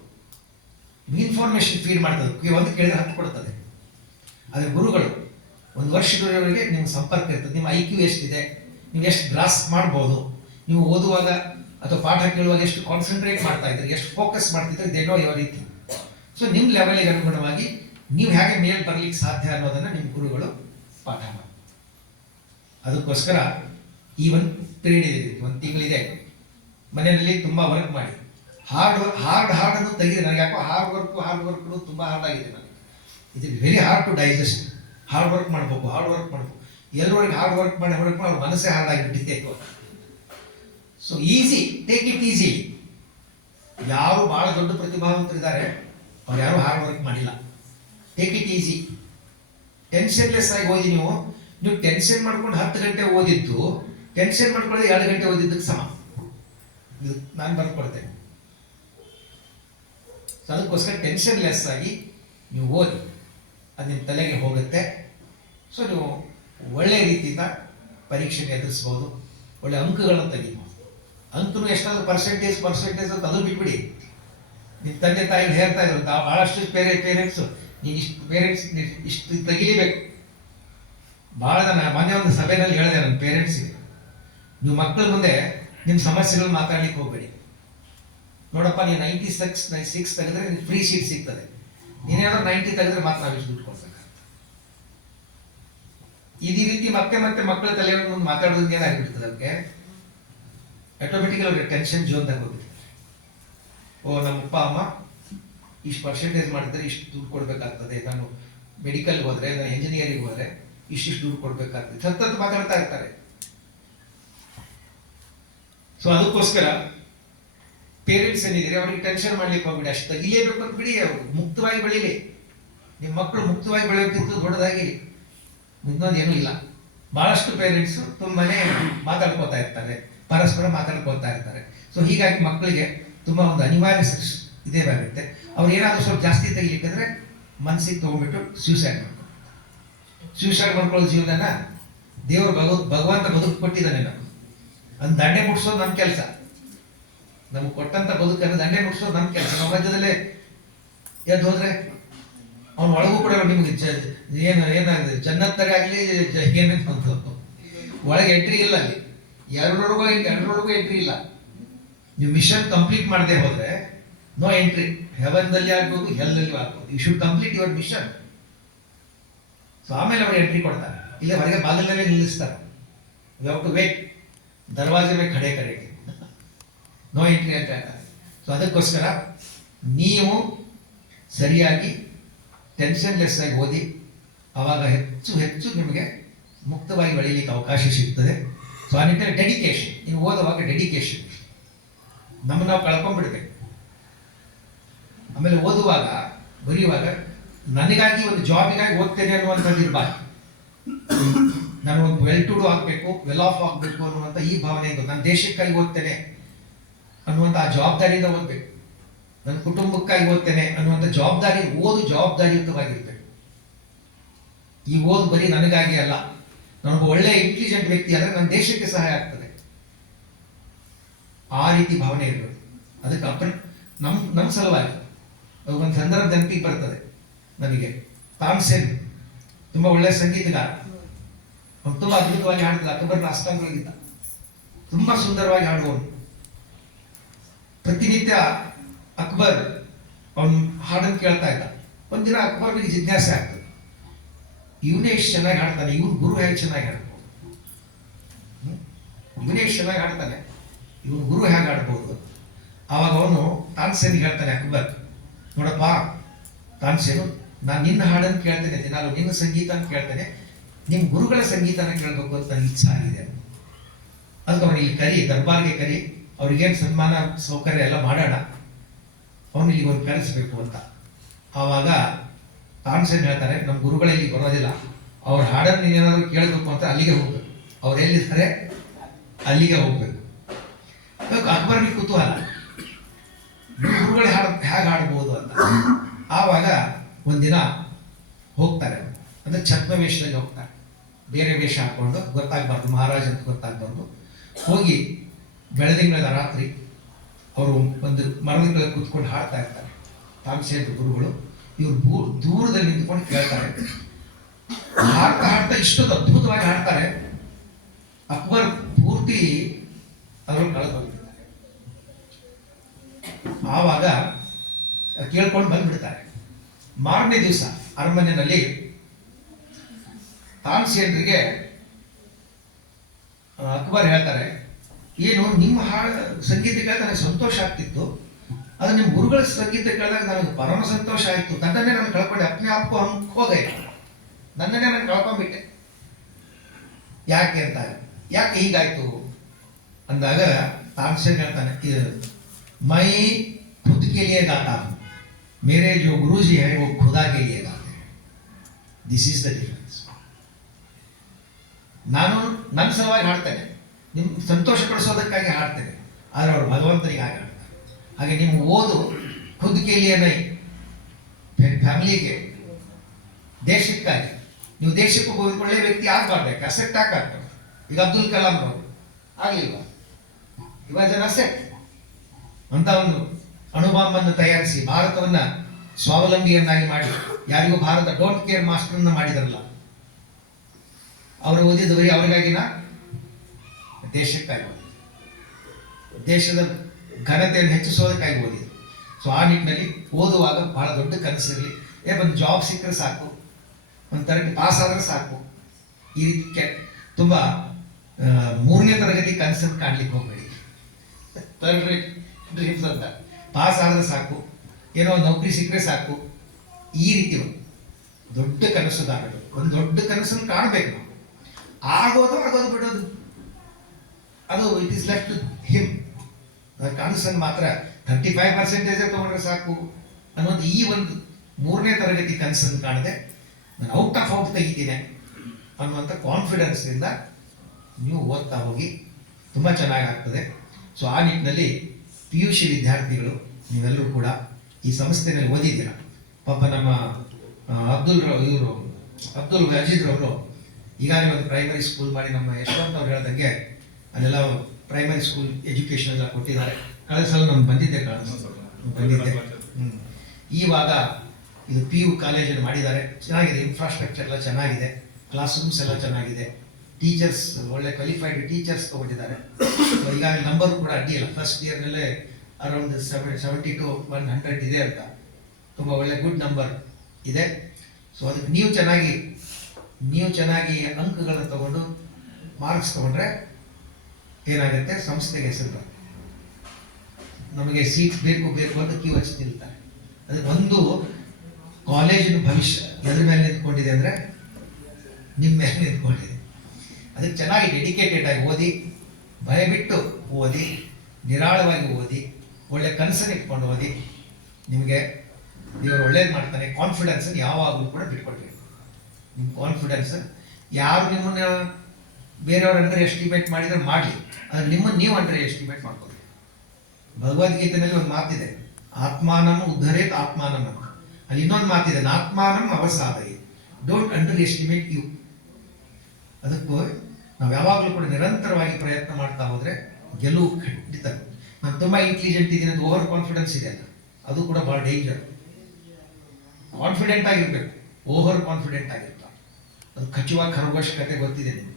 Information feed ಮಾಡ್ತದೆ, ಒಂದು ಕೇಳಿದ್ರೆ ಹತ್ತು ಕೊಡ್ತದೆ. ಆದರೆ ಗುರುಗಳು ಒಂದು ವರ್ಷದವರೆಗೆ ನಿಮ್ಮ ಸಂಪರ್ಕ ಇರ್ತದೆ. ನಿಮ್ಮ IQ ಎಷ್ಟಿದೆ, ನೀವು ಎಷ್ಟು ಗ್ರಾಸ್ ಮಾಡ್ಬೋದು, ನೀವು ಓದುವಾಗ ಅಥವಾ ಪಾಠ ಕೇಳುವಾಗ ಎಷ್ಟು ಕಾನ್ಸಂಟ್ರೇಟ್ ಮಾಡ್ತಾ ಇದ್ರಿ, ಎಷ್ಟು ಫೋಕಸ್ ಮಾಡ್ತಿದ್ರೆ, ದೇ ನೋ ಯುವರ್ ರೀತಿ. ಸೊ ನಿಮ್ಮ ಲೆವೆಲ್ಗೆ ಅನುಗುಣವಾಗಿ ನೀವು ಹೇಗೆ ಮೇಲ್ ಬರಲಿಕ್ಕೆ ಸಾಧ್ಯ ಅನ್ನೋದನ್ನು ನಿಮ್ಮ ಗುರುಗಳು ಪಾಠ ಮಾಡಿ. ಅದಕ್ಕೋಸ್ಕರ ಈ ಒಂದು ಪೀರಿಯಡ್ ಇದೆ, ಒಂದು ತಿಂಗಳಿದೆ, ಮನೆಯಲ್ಲಿ ತುಂಬ ವರ್ಕ್ ಮಾಡಿ. ಹಾರ್ಡ್ ಅನ್ನು ತೆಗೆದು, ನನಗೆ ಯಾಕೋ ಹಾರ್ಡ್ ವರ್ಕ್ ತುಂಬ ಹಾರ್ಡ್ ಆಗಿದೆ ನನಗೆ. It is very hard to digest. Hard work ಮಾಡಬೇಕು. ಎಲ್ಲರೊಳಗೆ ಹಾರ್ಡ್ ವರ್ಕ್ ಮಾಡಿ ಅವ್ರ ಮನಸ್ಸೇ ಹಾರ್ಡ್ ಆಗಿಬಿಟ್ಟಿದೆ. So easy, take it easy. ಯಾರು ಬಹಳ ದೊಡ್ಡ ಪ್ರತಿಭಾವಂತರಿದ್ದಾರೆ, ಅವ್ರು ಯಾರು ಹಾರ್ಡ್ ವರ್ಕ್ ಮಾಡಿಲ್ಲ. Take it easy. ಟೆನ್ಷನ್ಲೆಸ್ ಆಗಿ ಓದಿ. ನೀವು ಟೆನ್ಷನ್ ಮಾಡ್ಕೊಂಡು 10 ಗಂಟೆ ಓದಿದ್ದು, ಟೆನ್ಷನ್ ಮಾಡ್ಕೊಳ್ಳೋದು 2 ಗಂಟೆ ಓದಿದ್ದಕ್ಕೆ ಸಮ. ಇದು ನಾನು ಬರ್ಕೊಡ್ತೇನೆ. ಸೊ ಅದಕ್ಕೋಸ್ಕರ ಟೆನ್ಷನ್ಲೆಸ್ ಆಗಿ ನೀವು ಓದಿ, ಅದು ನಿಮ್ಮ ತಲೆಗೆ ಹೋಗುತ್ತೆ. ಸೊ ನೀವು ಒಳ್ಳೆಯ ರೀತಿಯಿಂದ ಪರೀಕ್ಷೆಗೆ ಎದುರಿಸ್ಬೋದು, ಒಳ್ಳೆ ಅಂಕಗಳನ್ನು ತೆಗಿಬೋದು. ಅಂಕನು ಎಷ್ಟಾದ್ರೂ ಪರ್ಸೆಂಟೇಜ್ ಅಂತ ಅದು ಬಿಟ್ಬಿಡಿ. ನಿಮ್ಮ ತಂದೆ ತಾಯಿಗೆ ಹೇಳ್ತಾ ಇದ್ರು, ಭಾಳಷ್ಟು ಪೇರೆಂಟ್ಸು ನೀನು ಇಷ್ಟು ತೆಗಿಲೇಬೇಕು. ಭಾಳ ಮೊನ್ನೆ ಒಂದು ಸಭೆಯಲ್ಲಿ ಹೇಳಿದೆ ನನ್ನ ಪೇರೆಂಟ್ಸಿಗೆ, ನೀವು ಮಕ್ಕಳ ಮುಂದೆ ನಿಮ್ಮ ಸಮಸ್ಯೆಗಳು ಮಾತಾಡ್ಲಿಕ್ಕೆ ಹೋಗಬೇಡಿ. ನೋಡಪ್ಪ, ನೀವು 96 ತೆಗೆದ್ರೆ ನಿಮ್ಗೆ ಫ್ರೀ ಸೀಟ್ ಸಿಗ್ತದೆ, ನೀನೇನಾದ್ರು 90 ತೆಗೆದ್ರೆ ಮಾತ್ರ ನಾವು ಇಷ್ಟು ದುಡ್ಡು ಕೊಡ್ಬೇಕು. ಈ ರೀತಿ ಮತ್ತೆ ಮಕ್ಕಳ ತಲೆ ಮುಂದೆ ಮಾತಾಡೋದಕ್ಕೆ ಏನಾಗ್ಬಿಡ್ತದೆ, ಅದಕ್ಕೆ ಆಟೋಮೆಟಿಕಲಿ ಅವ್ರಿಗೆ ಟೆನ್ಷನ್ ಜೋನ್ದಾಗ ಹೋಗ್ಬಿಡ್ತಾರೆ. ಓ, ನಮ್ಮ ಅಪ್ಪ ಅಮ್ಮ ಇಷ್ಟು ಪರ್ಸೆಂಟೇಜ್ ಮಾಡಿದ್ರೆ ಇಷ್ಟು ದುಡ್ಡು ಕೊಡ್ಬೇಕಾಗ್ತದೆ, ನಾನು ಮೆಡಿಕಲ್ಗೆ ಹೋದ್ರೆ, ನಾನು ಇಂಜಿನಿಯರಿಂಗ್ ಹೋದ್ರೆ ಇಷ್ಟಿಷ್ಟು ದುಡ್ಡು ಕೊಡ್ಬೇಕಾಗ್ತದೆ, ಸತ್ತತ್ತು ಮಾತಾಡ್ತಾ ಇರ್ತಾರೆ. ಸೊ ಅದಕ್ಕೋಸ್ಕರ ಪೇರೆಂಟ್ಸ್ ಏನಿದ್ರೆ ಅವ್ರಿಗೆ ಟೆನ್ಷನ್ ಮಾಡ್ಲಿಕ್ಕೆ ಹೋಗ್ಬಿಡಿ. ಅಷ್ಟು ತೆಗಿಲೇಬೇಕು ಅಂತ ಬಿಡಿ, ಅವರು ಮುಕ್ತವಾಗಿ ಬೆಳೀಲಿ. ನಿಮ್ಮ ಮಕ್ಕಳು ಮುಕ್ತವಾಗಿ ಬೆಳೆಯೋಕ್ಕಿಂತ ದೊಡ್ಡದಾಗಿ ಇನ್ನೊಂದು ಏನೂ ಇಲ್ಲ. ಬಹಳಷ್ಟು ಪೇರೆಂಟ್ಸು ತುಂಬಾನೇ ಮಾತಾಡ್ಕೋತಾ ಇರ್ತಾರೆ, ಪರಸ್ಪರ ಮಾತಾಡ್ಕೋತಾ ಇರ್ತಾರೆ. ಸೊ ಹೀಗಾಗಿ ಮಕ್ಕಳಿಗೆ ತುಂಬ ಒಂದು ಅನಿವಾರ್ಯ ಇದೇ ಆಗುತ್ತೆ. ಅವ್ರು ಏನಾದರೂ ಸ್ವಲ್ಪ ಜಾಸ್ತಿ ತೆಗಿಲಿಕ್ಕಂದ್ರೆ ಮನಸ್ಸಿಗೆ ತೊಗೊಂಡ್ಬಿಟ್ಟು ಸೂಸೈಡ್ ಮಾಡ್ಕೊಳ್ಳೋ ಜೀವನನ ದೇವರು ಭಗವಂತ ಬದುಕು ಕೊಟ್ಟಿದ್ದಾನೆ. ನಾವು ಅದನ್ನ ದಂಡೆ ಮುಟ್ಸೋದು ನಮ್ಮ ಕೆಲಸ. ನಮಗೆ ಕೊಟ್ಟಂತ ಬದುಕನ್ನು ದಂಡೆ ಮುಟ್ಸೋದು ನಮ್ಮ ಕೆಲಸ. ನಮ್ಮ ರಾಜ್ಯದಲ್ಲೇ ಎದ್ದು ಹೋದ್ರೆ ಅವನ ಒಳಗೂ ಕೂಡ ನಿಮ್ಗೆ ಏನಾಗಿದೆ, ಜನ್ನತ್ತರೆ ಆಗಲಿ ಏನಂತ ಒಳಗೆ ಎಂಟ್ರಿ ಇಲ್ಲ. ಅಲ್ಲಿ ಎರಡರೊಳಗೂ ಎಂಟ್ರಿ ಇಲ್ಲ. ನೀವು ಮಿಷನ್ ಕಂಪ್ಲೀಟ್ ಮಾಡದೆ ಹೋದ್ರೆ ನೋ ಎಂಟ್ರಿ. ಹೆವನ್ದಲ್ಲಿ ಆಗ್ಬೋದು, ಹೆಲ್ಲಲ್ಲಿ ಆಗ್ಬೋದು. You should complete your mission. So ಆಮೇಲೆ ಅವರು ಎಂಟ್ರಿ ಕೊಡ್ತಾರೆ. ಇಲ್ಲ ಹೊರಗೆ ಬಾಗಿಲಲ್ಲೇ ನಿಲ್ಲಿಸ್ತಾರೆ. ಯು ಹ್ಯಾವ್ ಟು ವೇಟ್, ದರ್ವಾಜೆ ಮೇಲೆ ಖಡೆ ಕಡೆಗೆ ನೋ ಎಂಟ್ರಿ ಅಂತ ಹೇಳ್ತಾರೆ. ಸೊ ಅದಕ್ಕೋಸ್ಕರ ನೀವು ಸರಿಯಾಗಿ ಟೆನ್ಷನ್ಲೆಸ್ ಆಗಿ ಓದಿ, ಆವಾಗ ಹೆಚ್ಚು ನಿಮಗೆ ಮುಕ್ತವಾಗಿ ಬೆಳೀಲಿಕ್ಕೆ ಅವಕಾಶ ಸಿಗ್ತದೆ. ಸೊ ಆ ನಿಟ್ಟಿನಲ್ಲಿ ಡೆಡಿಕೇಶನ್, ನೀವು ಓದುವಾಗ ಡೆಡಿಕೇಶನ್ ನಮ್ಮನ್ನು ನಾವು ಕಳ್ಕೊಂಡ್ಬಿಡ್ಬೇಕು. ಆಮೇಲೆ ಓದುವಾಗ ಬರೆಯುವಾಗ ನನಗಾಗಿ ಒಂದು ಜಾಬಿಗಾಗಿ ಓದ್ತೇನೆ ಅನ್ನುವಂಥದ್ದು ಇರಬಾರ್ದು. ನಾನು ಒಂದು ವೆಲ್ ಟು ಡೂ ಆಗಬೇಕು, ವೆಲ್ ಆಫ್ ಆಗಬೇಕು ಅನ್ನುವಂಥ ಈ ಭಾವನೆ ಇದ್ದು, ನನ್ನ ದೇಶಕ್ಕಾಗಿ ಓದ್ತೇನೆ ಅನ್ನುವಂಥ ಆ ಜವಾಬ್ದಾರಿಯಿಂದ ಓದಬೇಕು. ನನ್ನ ಕುಟುಂಬಕ್ಕಾಗಿ ಓದ್ತೇನೆ ಅನ್ನುವಂಥ ಜವಾಬ್ದಾರಿಯುತವಾಗಿರ್ಬೇಕು. ಈ ಓದು ಬರೀ ನನಗಾಗಿ ಅಲ್ಲ, ನನಗೆ ಒಳ್ಳೆಯ ಇಂಟೆಲಿಜೆಂಟ್ ವ್ಯಕ್ತಿ ಆದರೆ ನನ್ನ ದೇಶಕ್ಕೆ ಸಹಾಯ ಆಗ್ತದೆ. ಆ ರೀತಿ ಭಾವನೆ ಇರಬೇಕು. ಅದಕ್ಕೆ ನಮ್ಮ ಸಲುವಾಗಿ ಒಂದು ಸಂದರ್ಭ ನೆನಪಿಗೆ ಬರ್ತದೆ ನನಗೆ. ತಾನ್ಸೇನ್ ತುಂಬಾ ಒಳ್ಳೆಯ ಸಂಗೀತಗಾರ. ಅವನು ತುಂಬಾ ಅದ್ಭುತವಾಗಿ ಹಾಡ್ತಿದ್ದ. ಅಕ್ಬರ್ನ ಅಷ್ಟಾಂಗಗಳಿಗಿದ್ದ. ತುಂಬಾ ಸುಂದರವಾಗಿ ಹಾಡುವವನು. ಪ್ರತಿನಿತ್ಯ ಅಕ್ಬರ್ ಅವನು ಹಾಡನ್ನು ಕೇಳ್ತಾ ಇದ್ದ. ಒಂದಿನ ಅಕ್ಬರ್ನಿಗೆ ಜಿಜ್ಞಾಸೆ ಆಗ್ತದೆ, ಇವನೇ ಎಷ್ಟು ಚೆನ್ನಾಗಿ ಹಾಡ್ತಾನೆ, ಇವ್ರ ಗುರು ಹೇಗೆ ಚೆನ್ನಾಗಿ ಹಾಡ್ಬೋದು, ಇವನೇ ಎಷ್ಟು ಚೆನ್ನಾಗಿ ಹಾಡ್ತಾನೆ, ಇವ್ರ ಗುರು ಹೇಗೆ ಆಡ್ಬೋದು. ಆವಾಗ ಅವನು ತಾನ್ಸೇನಿಗೆ ಹೇಳ್ತಾನೆ, ಅಕ್ಬರ್ ನೋಡಪ್ಪ ತಾನ್ಸೇನು, ನಾನು ನಿನ್ನ ಹಾಡನ್ನು ಕೇಳ್ತೇನೆ, ದಿನಾಲು ನಿನ್ನ ಸಂಗೀತ ಅಂತ ಕೇಳ್ತೇನೆ, ನಿಮ್ಮ ಗುರುಗಳ ಸಂಗೀತನ ಕೇಳಬೇಕು ಅಂತ ನನಗೆ ಇಚ್ಛೆ ಆಗಿದೆ. ಅದಕ್ಕೆ ಅವನು ಇಲ್ಲಿ ಕರಿ, ದರ್ಬಾರ್ಗೆ ಕರಿ, ಅವ್ರಿಗೇನು ಸನ್ಮಾನ ಸೌಕರ್ಯ ಎಲ್ಲ ಮಾಡೋಣ, ಅವನು ಇಲ್ಲಿ ಒಂದು ಕರೆಸಬೇಕು ಅಂತ. ಆವಾಗ ತಾನ್ಸೇನ್ ಹೇಳ್ತಾರೆ, ನಮ್ಮ ಗುರುಗಳಲ್ಲಿ ಬರೋದಿಲ್ಲ, ಅವ್ರ ಹಾಡನ್ನು ನೀನೇನಾದ್ರು ಕೇಳಬೇಕು ಅಂತ ಅಲ್ಲಿಗೆ ಹೋಗ್ಬೇಕು, ಅವ್ರು ಎಲ್ಲಿದ್ದಾರೆ ಅಲ್ಲಿಗೆ ಹೋಗ್ಬೇಕು. ಅಕ್ಬರ್ಗೆ ಕುತೂಹಲ, ಗುರುಗಳು ಹೇಗೆ ಹಾಡ್ಬೋದು ಅಂತ. ಆವಾಗ ಒಂದಿನ ಹೋಗ್ತಾರೆ, ಅಂದ್ರೆ ಛದ್ಮವೇಷದಲ್ಲಿ ಹೋಗ್ತಾರೆ, ಬೇರೆ ವೇಷ ಹಾಕೊಂಡು, ಗೊತ್ತಾಗಬಾರ್ದು ಮಹಾರಾಜ್ ಅಂತ ಗೊತ್ತಾಗಬಾರ್ದು. ಹೋಗಿ ಬೆಳದಿಂಗಳ ರಾತ್ರಿ ಅವರು ಒಂದು ಮರದ ಕೂತ್ಕೊಂಡು ಹಾಡ್ತಾ ಇರ್ತಾರೆ. ತಾನ್ಸೇನ್ ಗುರುಗಳು ಇವ್ರು ದೂರದಲ್ಲಿ ನಿಂತ್ಕೊಂಡು ಕೇಳ್ತಾರೆ. ಹಾಡ್ತಾ ಹಾಡ್ತಾ ಇಷ್ಟೊಂದು ಅದ್ಭುತವಾಗಿ ಹಾಡ್ತಾರೆ, ಅಕ್ಬರ್ ಪೂರ್ತಿ ಅದರಲ್ಲಿ ಕಳೆದು ಹೋಗ್ತಿರ್ತಾರೆ. ಆವಾಗ ಕೇಳ್ಕೊಂಡು ಬಂದ್ಬಿಡ್ತಾರೆ. ಮಾರನೇ ದಿವಸ ಅರಮನೆಯಲ್ಲಿ ತಾನ್ಸೇನ್ರಿಗೆ ಅಕ್ಬರ್ ಹೇಳ್ತಾರೆ, ಏನು ನಿಮ್ಮ ಸಂಗೀತ ಕೇಳಿದಾಗ ನನಗೆ ಸಂತೋಷ ಆಗ್ತಿತ್ತು, ಅದು ನಿಮ್ಮ ಗುರುಗಳ ಸಂಗೀತ ಕೇಳಿದಾಗ ನನಗೆ ಪರಮ ಸಂತೋಷ ಆಯಿತು, ನನ್ನನ್ನೇ ನಾನು ಕಳ್ಕೊಂಡೆ, ಅಪ್ನೆ ಆಪ್ಕೋ ಹಂಗೆ ಹೋಗೈತೆ, ನನ್ನನ್ನೇ ನಾನು ಕಳ್ಕೊಂಡ್ಬಿಟ್ಟೆ. ಯಾಕೆ ಅಂತ, ಯಾಕೆ ಹೀಗಾಯ್ತು ಅಂದಾಗ ತಾನ್ಸೇನ್ ಹೇಳ್ತಾನೆ, ಮೈ खुद के लिए गाता हूं, मेरे जो गुरुजी है वो खुदा के लिए गाते हैं, दिस इज द डिफरेंस. ನಾನು ನನ್ನ ಸಲುವಾಗಿ ಹಾಡ್ತೇನೆ, ನಿಮ್ ಸಂತೋಷ ಪಡಿಸೋದಕ್ಕಾಗಿ ಹಾಡ್ತೇನೆ, ಆದರೆ ಅವರು ಭಗವಂತನಿಗೆ ಹಾಗೆ ಹಾಡ್ತಾರೆ. ಹಾಗೆ ನಿಮ್ಮ ಓದು ಖುದ್ ಕೆ ಲಿಯೇ ನೈ, ಫ್ಯಾಮಿಲಿಗೆ, ದೇಶಕ್ಕಾಗಿ. ನೀವು ದೇಶಕ್ಕೆ ಒಳ್ಳೆ ವ್ಯಕ್ತಿ ಆಗಬಾರ್ಬೇಕು, ಅಸೆಟ್ ಆಗ್ತಾರೆ. ಈಗ ಅಬ್ದುಲ್ ಕಲಾಂ ಅವರು ಆಗಲಿಲ್ವಾ, ಇವಾಗ ಜನ ಅಸೆಟ್ ಅಂತ ಒಂದು ಅಣುಬಾಂಬನ್ನು ತಯಾರಿಸಿ ಭಾರತವನ್ನ ಸ್ವಾವಲಂಬಿಯನ್ನಾಗಿ ಮಾಡಿ, ಯಾರಿಗೂ ಭಾರತ ಡೋಂಟ್ ಕೇರ್ ಮಾಸ್ಟರ್ನ ಮಾಡಿದ್ರಲ್ಲ, ಅವರು ಓದಿದ ಬರೀ ಅವರಿಗಾಗಿನ ದೇಶಕ್ಕಾಗಿ ಓದಿದ್ರು, ದೇಶದ ಘನತೆಯನ್ನು ಹೆಚ್ಚಿಸೋದಕ್ಕಾಗಿ ಓದಿದ್ರು. ಸೊ ಆ ನಿಟ್ಟಿನಲ್ಲಿ ಓದುವಾಗ ಬಹಳ ದೊಡ್ಡ ಕನಸಿರಲಿ, ಒಂದು ಜಾಬ್ ಸಿಕ್ಕರೆ ಸಾಕು, ಒಂದು ತರಗತಿ ಪಾಸ್ ಆದ್ರೆ ಸಾಕು, ಈ ರೀತಿ ತುಂಬ 3ನೇ ತರಗತಿ ಕನಸನ್ನು ಕಾಣ್ಲಿಕ್ಕೆ ಹೋಗ್ಬೇಡಿ. ಥರ್ಡ್ ರೇಟ್ ಡ್ರೀಮ್ಸ್ ಅಂತ, ಪಾಸ್ ಆದ್ರೆ ಸಾಕು, ಏನೋ ಒಂದು ನೌಕರಿ ಸಿಕ್ಕರೆ ಸಾಕು, ಈ ರೀತಿ ದೊಡ್ಡ ಕನಸುದಾರರು ಒಂದು ದೊಡ್ಡ ಕನಸನ್ನು ಕಾಣಬೇಕು. ನಾವು ಆಗೋದು ಬಿಡೋದು ಅದು ಇಟ್ ಇಸ್ ಲೆಫ್ಟ್ ಹಿಮ್. ಕನಸನ್ನು ಮಾತ್ರ 35% ತಗೊಂಡ್ರೆ ಸಾಕು ಅನ್ನೋದು, ಈ ಒಂದು 3ನೇ ತರಗತಿ ಕನಸನ್ನು ಕಾಣದೆ ನಾನು ಔಟ್ ತೆಗಿತೀನಿ ಅನ್ನುವಂಥ ಕಾನ್ಫಿಡೆನ್ಸ್ನಿಂದ ನೀವು ಓದ್ತಾ ಹೋಗಿ ತುಂಬ ಚೆನ್ನಾಗಿ ಆಗ್ತದೆ. ಸೊ ಆ ನಿಟ್ಟಿನಲ್ಲಿ PUC ವಿದ್ಯಾರ್ಥಿಗಳು ನೀವೆಲ್ಲರೂ ಕೂಡ ಈ ಸಂಸ್ಥೆಯಲ್ಲಿ ಓದಿದ್ದೀರ. ಪಾಪ ನಮ್ಮ ಅಬ್ದುಲ್ ಅಜೀಜ್ರವರು ಈಗಾಗಲೇ ಒಂದು ಪ್ರೈಮರಿ ಸ್ಕೂಲ್ ಮಾಡಿ, ನಮ್ಮ ಯಶವಂತ್ ಅವ್ರು ಹೇಳ್ದಂಗೆ ಅಲ್ಲೆಲ್ಲ ಪ್ರೈಮರಿ ಸ್ಕೂಲ್ ಎಜುಕೇಶನ್ ಎಲ್ಲ ಕೊಟ್ಟಿದ್ದಾರೆ. ಕಳೆದ ಸಲ ನಾನು ಬಂದಿದ್ದೆ. ಇವಾಗ ಇದು PU ಕಾಲೇಜಲ್ಲಿ ಮಾಡಿದ್ದಾರೆ, ಚೆನ್ನಾಗಿದೆ, ಇನ್ಫ್ರಾಸ್ಟ್ರಕ್ಚರ್ ಎಲ್ಲ ಚೆನ್ನಾಗಿದೆ, ಕ್ಲಾಸ್ ರೂಮ್ಸ್ ಎಲ್ಲ ಚೆನ್ನಾಗಿದೆ, ಟೀಚರ್ಸ್ ಒಳ್ಳೆ ಕ್ವಾಲಿಫೈಡ್ ಟೀಚರ್ಸ್ ತಗೊಂಡಿದ್ದಾರೆ. ಈಗಾಗಲೇ ನಂಬರ್ ಕೂಡ ಅಡ್ಡಿಯಿಲ್ಲ, ಫಸ್ಟ್ ಇಯರ್ನಲ್ಲೇ ಅರೌಂಡ್ 70 to 100 ಇದೆ ಅಂತ, ತುಂಬ ಒಳ್ಳೆ ಗುಡ್ ನಂಬರ್ ಇದೆ. ಸೊ ಅದಕ್ಕೆ ನೀವು ಚೆನ್ನಾಗಿ ಅಂಕಗಳನ್ನು ತಗೊಂಡು ಮಾರ್ಕ್ಸ್ ತಗೊಂಡ್ರೆ ಏನಾಗುತ್ತೆ, ಸಂಸ್ಥೆಗೆ ಹೆಸರು, ನಮಗೆ ಸೀಟ್ ಬೇಕು ಅಂತ ಕ್ಯೂ ಹಚ್ಚಿ ನಿಲ್ತಾರೆ. ಅದಕ್ಕೆ ಒಂದು ಕಾಲೇಜಿನ ಭವಿಷ್ಯ ಎದ್ರ ಮೇಲೆ ನಿಂತ್ಕೊಂಡಿದೆ ಅಂದರೆ ನಿಮ್ಮ ಮೇಲೆ ನಿಂತ್ಕೊಂಡಿದೆ. ಅದಕ್ಕೆ ಚೆನ್ನಾಗಿ ಡೆಡಿಕೇಟೆಡ್ ಆಗಿ ಓದಿ, ಭಯಬಿಟ್ಟು ಓದಿ, ನಿರಾಳವಾಗಿ ಓದಿ, ಒಳ್ಳೆ ಕನಸನ್ನು ಇಟ್ಕೊಂಡು ಓದಿ, ನಿಮಗೆ ದೇವರು ಒಳ್ಳೇದು ಮಾಡ್ತಾನೆ. ಕಾನ್ಫಿಡೆನ್ಸನ್ನು ಯಾವಾಗಲೂ ಕೂಡ ಬಿಟ್ಕೊಡ್ಬೇಕು. ನಿಮ್ಮ ಕಾನ್ಫಿಡೆನ್ಸ್, ಯಾರು ನಿಮ್ಮನ್ನ ಬೇರೆಯವ್ರು ಅಂಡರ್ ಎಸ್ಟಿಮೇಟ್ ಮಾಡಿದ್ರೆ ಮಾಡಲಿ, ಆದರೆ ನಿಮ್ಮನ್ನು ನೀವು ಅಂಡರ್ ಎಸ್ಟಿಮೇಟ್ ಮಾಡ್ಕೊಳ್ಳಿ. ಭಗವದ್ಗೀತೆಯಲ್ಲಿ ಒಂದು ಮಾತಿದೆ, ಆತ್ಮಾನಂ ಉದ್ಧರೇತ್ ಆತ್ಮಾನಂ ಅಂತ. ಅಲ್ಲಿ ಇನ್ನೊಂದು ಮಾತಿದೆ, ಆತ್ಮಾನಂ ಅವಸಾದೈ, ಡೋಂಟ್ ಅಂಡರ್ ಎಸ್ಟಿಮೇಟ್ ಯು. ಅದಕ್ಕೂ ನಾವು ಯಾವಾಗಲೂ ಕೂಡ ನಿರಂತರವಾಗಿ ಪ್ರಯತ್ನ ಮಾಡ್ತಾ ಹೋದ್ರೆ ಗೆಲುವು ಖಂಡಿತ. ನಾನು ತುಂಬ ಇಂಟೆಲಿಜೆಂಟ್ ಇದ್ದೀನಿ ಅಂತ ಓವರ್ ಕಾನ್ಫಿಡೆನ್ಸ್ ಇದೆ ಅಲ್ಲ, ಅದು ಕೂಡ ಭಾಳ ಡೇಂಜರ್. ಕಾನ್ಫಿಡೆಂಟ್ ಆಗಿರ್ಬೇಕು, ಓವರ್ ಕಾನ್ಫಿಡೆಂಟ್ ಆಗಿರ್ತಾರೆ. ಅದು ಕಚುವ ಖರಗೋಶ್ ಕತೆ ಗೊತ್ತಿದೆ ನಿಮಗೆ.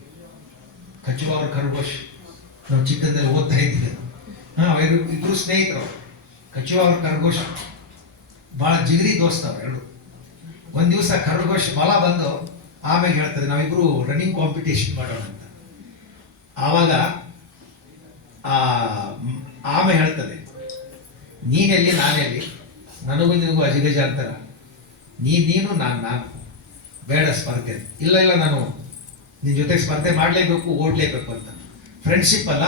ಕಚುವ ಅವ್ರ ಖರಗೋಶ್ ನಾವು ಚಿಕ್ಕದಲ್ಲಿ ಓದ್ತಾ ಇದ್ದೀವಿ. ಅವರು ಇಬ್ಬರು ಸ್ನೇಹಿತರು. ಕಚುವ ಅವ್ರ ಖರಗೋಶ್ ಭಾಳ ಜಿಗರಿ ದೋಸ್ತ ಅವ್ರು ಎರಡು. ಒಂದು ದಿವಸ ಖರಗೋಶ್ ಬಲ ಬಂದು ಆಮೇಲೆ ಹೇಳ್ತದೆ ನಾವಿಬ್ರು ರನ್ನಿಂಗ್ ಕಾಂಪಿಟೇಷನ್ ಮಾಡೋಣ ಅಂತ. ಆವಾಗ ಆಮೇಲೆ ಹೇಳ್ತದೆ ನೀನೆಲ್ಲಿ ನಾನೆಲ್ಲಿ, ನನಗೂ ನಿನಗೂ ಅಜಿಗಜ ಅಂತಾರ, ನೀನು ನಾನು ಬೇಡ ಸ್ಪರ್ಧೆ. ಇಲ್ಲ ನಾನು ನಿನ್ನ ಜೊತೆ ಸ್ಪರ್ಧೆ ಮಾಡಲೇಬೇಕು, ಓಡಲೇಬೇಕು ಅಂತ. ಫ್ರೆಂಡ್ಶಿಪ್ ಅಲ್ಲ,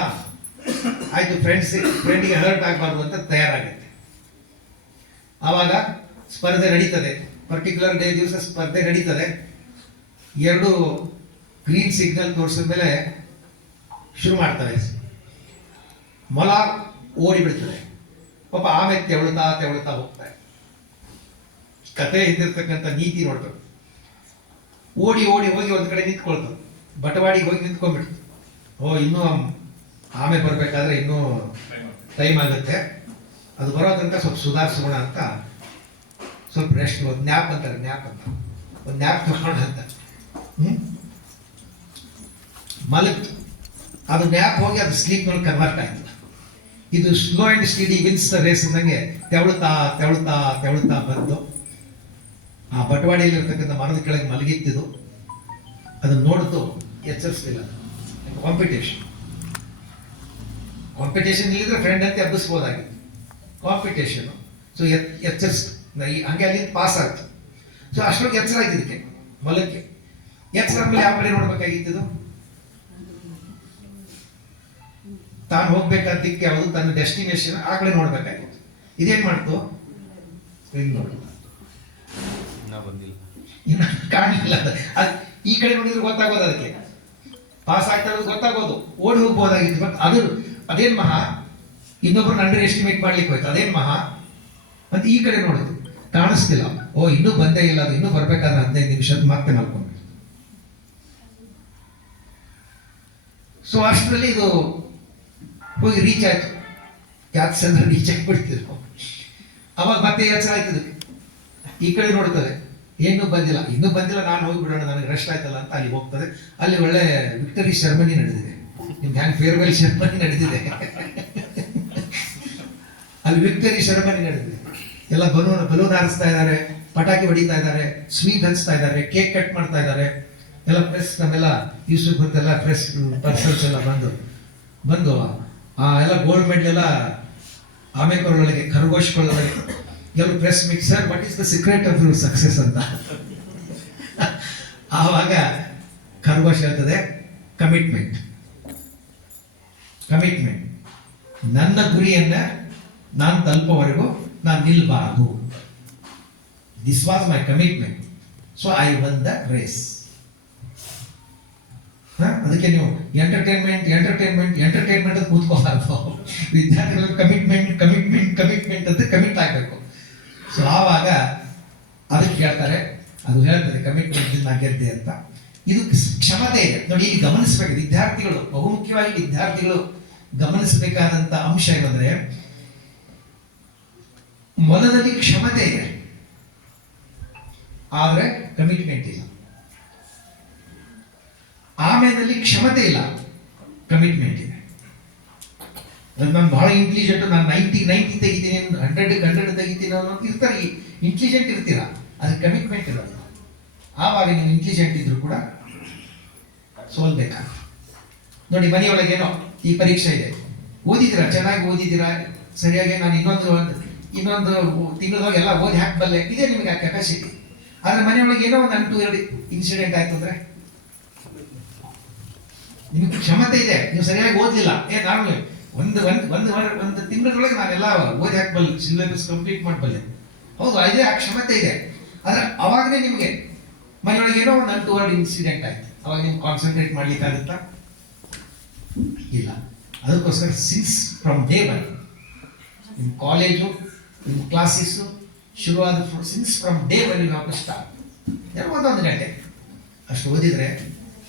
ಆಯಿತು ಫ್ರೆಂಡಿಗೆ ಹರ್ಟ್ ಆಗಬಾರ್ದು ಅಂತ ತಯಾರಾಗುತ್ತೆ. ಆವಾಗ ಸ್ಪರ್ಧೆ ನಡೀತದೆ. ಪರ್ಟಿಕ್ಯುಲರ್ ಡೇ ದಿವಸ ಸ್ಪರ್ಧೆ ನಡೀತದೆ. ಎರಡು ಗ್ರೀನ್ ಸಿಗ್ನಲ್ ತೋರಿಸಿದ ಮೇಲೆ ಶುರು ಮಾಡ್ತಾರೆ. ಮೊಲ ಓಡಿಬಿಡ್ತದೆ. ಪಾಪ ಆಮೇಲೆ ತೆವಳುತ್ತಾ ಹೋಗ್ತಾರೆ. ಕತೆ ಹಿಂದಿರ್ತಕ್ಕಂಥ ನೀತಿ ನೋಡ್ತಾರೆ. ಓಡಿ ಹೋಗಿ ಒಂದು ಕಡೆ ನಿಂತ್ಕೊಳ್ತಾರೆ. ಬಟವಾಡಿಗೆ ಹೋಗಿ ನಿಂತ್ಕೊಂಡ್ಬಿಡ್ತು. ಇನ್ನೂ ಆಮೇಲೆ ಬರಬೇಕಾದ್ರೆ ಇನ್ನೂ ಟೈಮ್ ಆಗುತ್ತೆ, ಅದು ಬರೋ ತನಕ ಸ್ವಲ್ಪ ಸುಧಾರಿಸೋಣ ಅಂತ ಸ್ವಲ್ಪ ರೆಸ್ಟ್, ಒಂದು ನ್ಯಾಪ್ ಅಂತ ಒಂದು ನ್ಯಾಪ್ ತಗೊಳ್ಳೋಣ ಅಂತ ಮಲಗ್ತು. ಅದು ನ್ಯಾಪ್ ಹೋಗಿ ಅದು ಸ್ಲೀಪ್ನಲ್ಲಿ ಕನ್ವರ್ಟ್ ಆಯ್ತು. ಇದು slow and steady wins the race ಅಂದಂಗೆ ತೆವಳುತ್ತಾ ಬಂದು ಆ ಬಟವಾಡಿಯಲ್ಲಿರ್ತಕ್ಕಂಥ ಮರದ ಕೆಳಗೆ ಮಲಗಿತ್ತಿದ್ದು. ಅದನ್ನು ನೋಡ್ತು, ಎಚ್ಚರಿಸ್ಲಿಲ್ಲ. ಕಾಂಪಿಟೇಷನ್ ಇಲ್ಲಿದ್ರೆ ಫ್ರೆಂಡ್ ಅಂತ ಎಬ್ಬಿಸ್ಬೋದಾಗಿತ್ತು. ಕಾಂಪಿಟೇಷನು. ಸೊ ಎಚ್ಚರಿಸ್ತು. ಹಂಗೆ ಅಲ್ಲಿಂದ ಪಾಸ್ ಆಗ್ತು. ಸೊ ಅಷ್ಟೊಂದು ಎಚ್ಚರ ಆಗಿದ್ದಕ್ಕೆ ಮಲಕ್ಕೆ. ಎಚ್ಚರ ಮೇಲೆ ಯಾವ ಕಡೆ ನೋಡ್ಬೇಕಾಗಿತ್ತು? ತಾನು ಹೋಗ್ಬೇಕಾದ್ದಕ್ಕೆ ಯಾವುದು ತನ್ನ ಡೆಸ್ಟಿನೇಷನ್ ಆ ಕಡೆ ನೋಡ್ಬೇಕಾಗಿತ್ತು. ಇದೇನ್ ಮಾಡ್ತು? ಸ್ಕ್ರೀನ್ ನೋಡಿ ಇನ್ನು ಕಾಣಲಿಲ್ಲ. ಅದು ಈ ಕಡೆ ನೋಡಿದ್ರೆ ಗೊತ್ತಾಗೋದು, ಅದಕ್ಕೆ ಪಾಸ್ ಆಗ್ತಾ ಇರೋದು ಗೊತ್ತಾಗೋದು, ಓಡಿ ಹೋಗ್ಬೋದಾಗಿತ್ತು. ಬಟ್ ಅದೇನ್ ಮಹಾ ಇನ್ನೊಬ್ರನ್ನ ಅಂಡರ್ ಎಸ್ಟಿಮೇಟ್ ಮಾಡ್ಲಿಕ್ಕೆ ಹೋಯ್ತು. ಅದೇನ್ ಮಹಾ ಮತ್ತೆ ಈ ಕಡೆ ನೋಡಿದ್ರು, ಕಾಣಿಸ್ತಿಲ್ಲ. ಇನ್ನೂ ಬಂದೇ ಇಲ್ಲ, ಅದು ಇನ್ನೂ ಬರ್ಬೇಕಾದ್ರೆ 15 ನಿಮಿಷದ ಮತ್ತೆ ಮಲ್ಕೊಂಡು. ಸೊ ಅಷ್ಟರಲ್ಲಿ ಇದು ಹೋಗಿ ರೀಚ್ ಆಯ್ತು. ಕ್ಯಾಪ್ಸ್ ಅಂದ್ರೆ ರೀಚ್ ಆಗಿಬಿಡ್ತಿದ್ರು. ಅವಾಗ ಮತ್ತೆ ಎಚ್ಚರ ಆಯ್ತದೆ. ಈ ಕಡೆ ನೋಡ್ತದೆ, ಇನ್ನೂ ಬಂದಿಲ್ಲ, ನಾನು ಹೋಗಿಬಿಡೋಣ, ನನಗೆ ರೆಸ್ಟ್ ಆಯ್ತಲ್ಲ ಅಂತ ಅಲ್ಲಿ ಹೋಗ್ತದೆ. ಅಲ್ಲಿ ಒಳ್ಳೆ ವಿಕ್ಟರಿ ಸೆರೆಮನಿ ನಡೆದಿದೆ. ನಿಮ್ಗೆ ಹ್ಯಾಂಗ್ ಫೇರ್ವೆಲ್ ಸೆರೆಮನಿ ನಡೆದಿದೆ. ಅಲ್ಲಿ ವಿಕ್ಟರಿ ಸೆರೆಮನಿ ನಡೆದಿದೆ. ಎಲ್ಲ ಬಲೂನ್ ಹಾರಿಸ್ತಾ ಇದ್ದಾರೆ, ಪಟಾಕಿ ಹೊಡಿತಾ ಇದ್ದಾರೆ, ಸ್ವೀಟ್ ಹಂಚ್ತಾ ಇದ್ದಾರೆ, ಕೇಕ್ ಕಟ್ ಮಾಡ್ತಾ ಇದ್ದಾರೆ. ಎಲ್ಲ ಪ್ರೆಸ್, ನಮ್ಮೆಲ್ಲ ಯೂಸುಫ್ ಎಲ್ಲ ಪ್ರೆಸ್ ಪರ್ಸನ್ಸ್ ಎಲ್ಲ ಬಂದು ಎಲ್ಲ ಗೋಲ್ಡ್ ಮೆಡಲ್ ಎಲ್ಲ ಆಮೇಲೆ ಖರಗೋಶ್ಕೊಳ್ಳೊಳಗೆ ಎಲ್ಲರೂ press meet, sir what is the secret of your success ಅಂತ. ಆವಾಗ ಖರಗೋಶ್ ಹೇಳ್ತದೆ, ಕಮಿಟ್ಮೆಂಟ್. ನನ್ನ ಗುರಿಯನ್ನ ನಾನು ತಲುಪೋವರೆಗೂ ನಾನು ನಿಲ್ಬಾರ್ದು. This was my commitment, so I won the race. ಅದಕ್ಕೆ ನೀವು ಎಂಟರ್ಟೈನ್ಮೆಂಟ್ ಅಂತ ಕೂತ್ಕೋಬಾರ್ದು. ವಿದ್ಯಾರ್ಥಿಗಳು ಕಮಿಟ್ಮೆಂಟ್ ಅಂತ ಕಮಿಟ್ ಆಗಬೇಕು. ಸೊ ಆವಾಗ ಅದಕ್ಕೆ ಹೇಳ್ತಾರೆ, ಅದು ಹೇಳ್ತಾರೆ ಕಮಿಟ್ಮೆಂಟ್ ನಾ ಗೆದ್ದೆ ಅಂತ. ಇದು ಕ್ಷಮತೆ ಇದೆ ನೋಡಿ. ಇಲ್ಲಿ ಗಮನಿಸಬೇಕು ವಿದ್ಯಾರ್ಥಿಗಳು, ಬಹುಮುಖ್ಯವಾಗಿ ವಿದ್ಯಾರ್ಥಿಗಳು ಗಮನಿಸಬೇಕಾದಂತ ಅಂಶ ಏನಂದ್ರೆ, ಮೊದಲಲ್ಲಿ ಕ್ಷಮತೆ ಇದೆ, ಆದ್ರೆ ಕಮಿಟ್ಮೆಂಟ್ ಇಲ್ಲ. ಆಮೇಲೆ ಕ್ಷಮತೆ ಇಲ್ಲ, ಕಮಿಟ್ಮೆಂಟ್ ಇದೆ. ನಾನು ಬಹಳ ಇಂಟೆಲಿಜೆಂಟ್, ನಾನು 90 ತೆಗಿತೀನಿ, 100 ತೆಗಿತೀನಿ ಅನ್ನೋದು ಇರ್ತಾರೆ. ಇಂಟೆಲಿಜೆಂಟ್ ಇರ್ತೀರಾ, ಅದು ಕಮಿಟ್ಮೆಂಟ್ ಇರೋದು. ಆವಾಗ ನೀವು ಇಂಟೆಲಿಜೆಂಟ್ ಇದ್ರು ಕೂಡ ಸೋಲ್ಬೇಕಾಗ ನೋಡಿ. ಮನೆಯೊಳಗೇನೋ ಈ ಪರೀಕ್ಷೆ ಇದೆ, ಓದಿದ್ದೀರಾ, ಚೆನ್ನಾಗಿ ಓದಿದ್ದೀರಾ, ಸರಿಯಾಗಿ ನಾನು ಇನ್ನೊಂದು ತಿಂಗಳೊಳಗೆ ಎಲ್ಲ ಓದಿ ಹಾಕಬಲ್ಲೆ, ಇದೇ ನಿಮಗೆ ಆ ಕೆಪಾಸಿಟಿ. ಆದ್ರೆ ಮನೆಯೊಳಗೆ ಏನೋ ಒಂದು 2 ಇನ್ಸಿಡೆಂಟ್ ಆಯ್ತು ಅಂದ್ರೆ ನಿಮಗೆ ಕ್ಷಮತೆ ಇದೆ, ನೀವು ಸರಿಯಾಗಿ ಓದಲಿಲ್ಲ, ನಾನು ಒಂದು ತಿಂಗಳೊಳಗೆ ನಾನೆಲ್ಲ ಓದಿ ಹಾಕಬಲ್ಲೆ, ಸಿಲೆಬಸ್ ಕಂಪ್ಲೀಟ್ ಮಾಡಬಲ್ಲೆ. ಹೌದು, ಅದೇ ಆ ಕ್ಷಮತೆ ಇದೆ. ಆದ್ರೆ ಅವಾಗನೇ ನಿಮಗೆ ಮನೆಯೊಳಗೆ ಏನೋ ಒಂದು 2 ಇನ್ಸಿಡೆಂಟ್ ಆಯ್ತು, ಅವಾಗ ನಿಮ್ಗೆ ಕಾನ್ಸಂಟ್ರೇಟ್ ಮಾಡ್ಲಿಕ್ಕಾಗುತ್ತಾ? ಇಲ್ಲ. ಅದಕ್ಕೋಸ್ಕರ ಸಿನ್ಸ್ ಫ್ರಮ್ ಡೇ ಒನ್ ನಿಮ್ಮ ಕಾಲೇಜು, ನಿಮ್ಮ ಕ್ಲಾಸಸ್ಸು ಶುರುವಾದ since from day one you have to start. ಒಂದೊಂದು ಗಂಟೆ ಅಷ್ಟು ಓದಿದ್ರೆ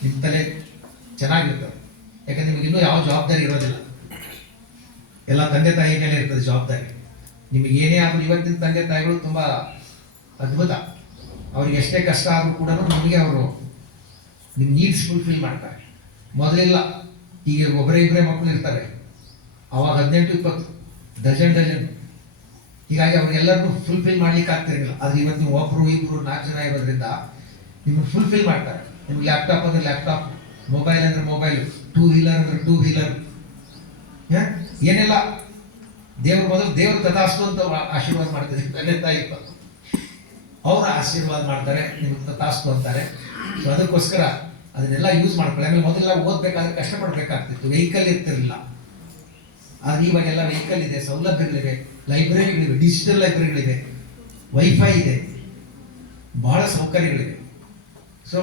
ನಿಮ್ಮ ತಲೆ ಚೆನ್ನಾಗಿರ್ತದೆ. ಯಾಕಂದ್ರೆ ನಿಮಗೆ ಇನ್ನೂ ಯಾವ ಜವಾಬ್ದಾರಿ ಇರೋದಿಲ್ಲ, ಎಲ್ಲ ತಂದೆ ತಾಯಿ ಮೇಲೆ ಇರ್ತದೆ ಜವಾಬ್ದಾರಿ. ನಿಮಗೆ ಏನೇ ಆದರೂ, ಇವತ್ತಿನ ತಂದೆ ತಾಯಿಗಳು ತುಂಬ ಅದ್ಭುತ. ಅವ್ರಿಗೆ ಎಷ್ಟೇ ಕಷ್ಟ ಆದರೂ ಕೂಡ ನಮಗೆ ಅವರು ನಿಮ್ಮ ನೀಡ್ಸ್ ಫುಲ್ಫಿಲ್ ಮಾಡ್ತಾರೆ. ಮೊದಲೆಲ್ಲ ಈಗ ಒಬ್ಬರೇ ಇಬ್ಬರೇ ಮಕ್ಕಳು ಇರ್ತಾರೆ, ಅವಾಗ 18-20 ಡಜನ್. ಹೀಗಾಗಿ ಅವ್ರಿಗೆಲ್ಲರಿಗೂ ಫುಲ್ಫಿಲ್ ಮಾಡ್ಲಿಕ್ಕೆ ಆಗ್ತಿರಲಿಲ್ಲ. ಆದರೆ ಇವತ್ತು ನೀವು ಒಬ್ಬರು ಇಬ್ಬರು 4 ಜನ ಇರೋದ್ರಿಂದ ನಿಮ್ಮನ್ನು ಫುಲ್ಫಿಲ್ ಮಾಡ್ತಾರೆ. ನಿಮ್ಗೆ ಲ್ಯಾಪ್ಟಾಪ್ ಅಂದರೆ ಲ್ಯಾಪ್ಟಾಪ್, ಮೊಬೈಲ್ ಅಂದರೆ ಮೊಬೈಲ್, 2 ವೀಲರ್ ಅಂದರೆ 2 ವೀಲರ್, ಏನೆಲ್ಲ ದೇವ್ರ ಮೊದಲು ದೇವ್ರು ತಥಾಸ್ತು ಅಂತ ಆಶೀರ್ವಾದ ಮಾಡ್ತಿದ್ದೆ ತಂದೆ ತಾಯಿ, ಅವರ ಆಶೀರ್ವಾದ ಮಾಡ್ತಾರೆ, ನಿಮ್ಗೆ ತಥಾಸ್ತು ಅಂತಾರೆ. ಸೊ ಅದಕ್ಕೋಸ್ಕರ ಅದನ್ನೆಲ್ಲ ಯೂಸ್ ಮಾಡ್ಕೊಳ್ಳಿ. ಆಮೇಲೆ ಮೊದಲೆಲ್ಲ ಓದಬೇಕಾದ್ರೆ ಕಷ್ಟಪಡಬೇಕಾಗ್ತಿತ್ತು, ವೆಹಿಕಲ್ ಇರ್ತಿರಲಿಲ್ಲ. ಆದರೆ ಇವಾಗೆಲ್ಲ ವೆಹಿಕಲ್ ಇದೆ, ಸೌಲಭ್ಯಗಳಿವೆ, ಲೈಬ್ರರಿಗಳಿವೆ, ಡಿಜಿಟಲ್ ಲೈಬ್ರರಿಗಳಿವೆ, ವೈಫೈ ಇದೆ, ಬಹಳ ಸೌಕರ್ಯಗಳಿವೆ. ಸೊ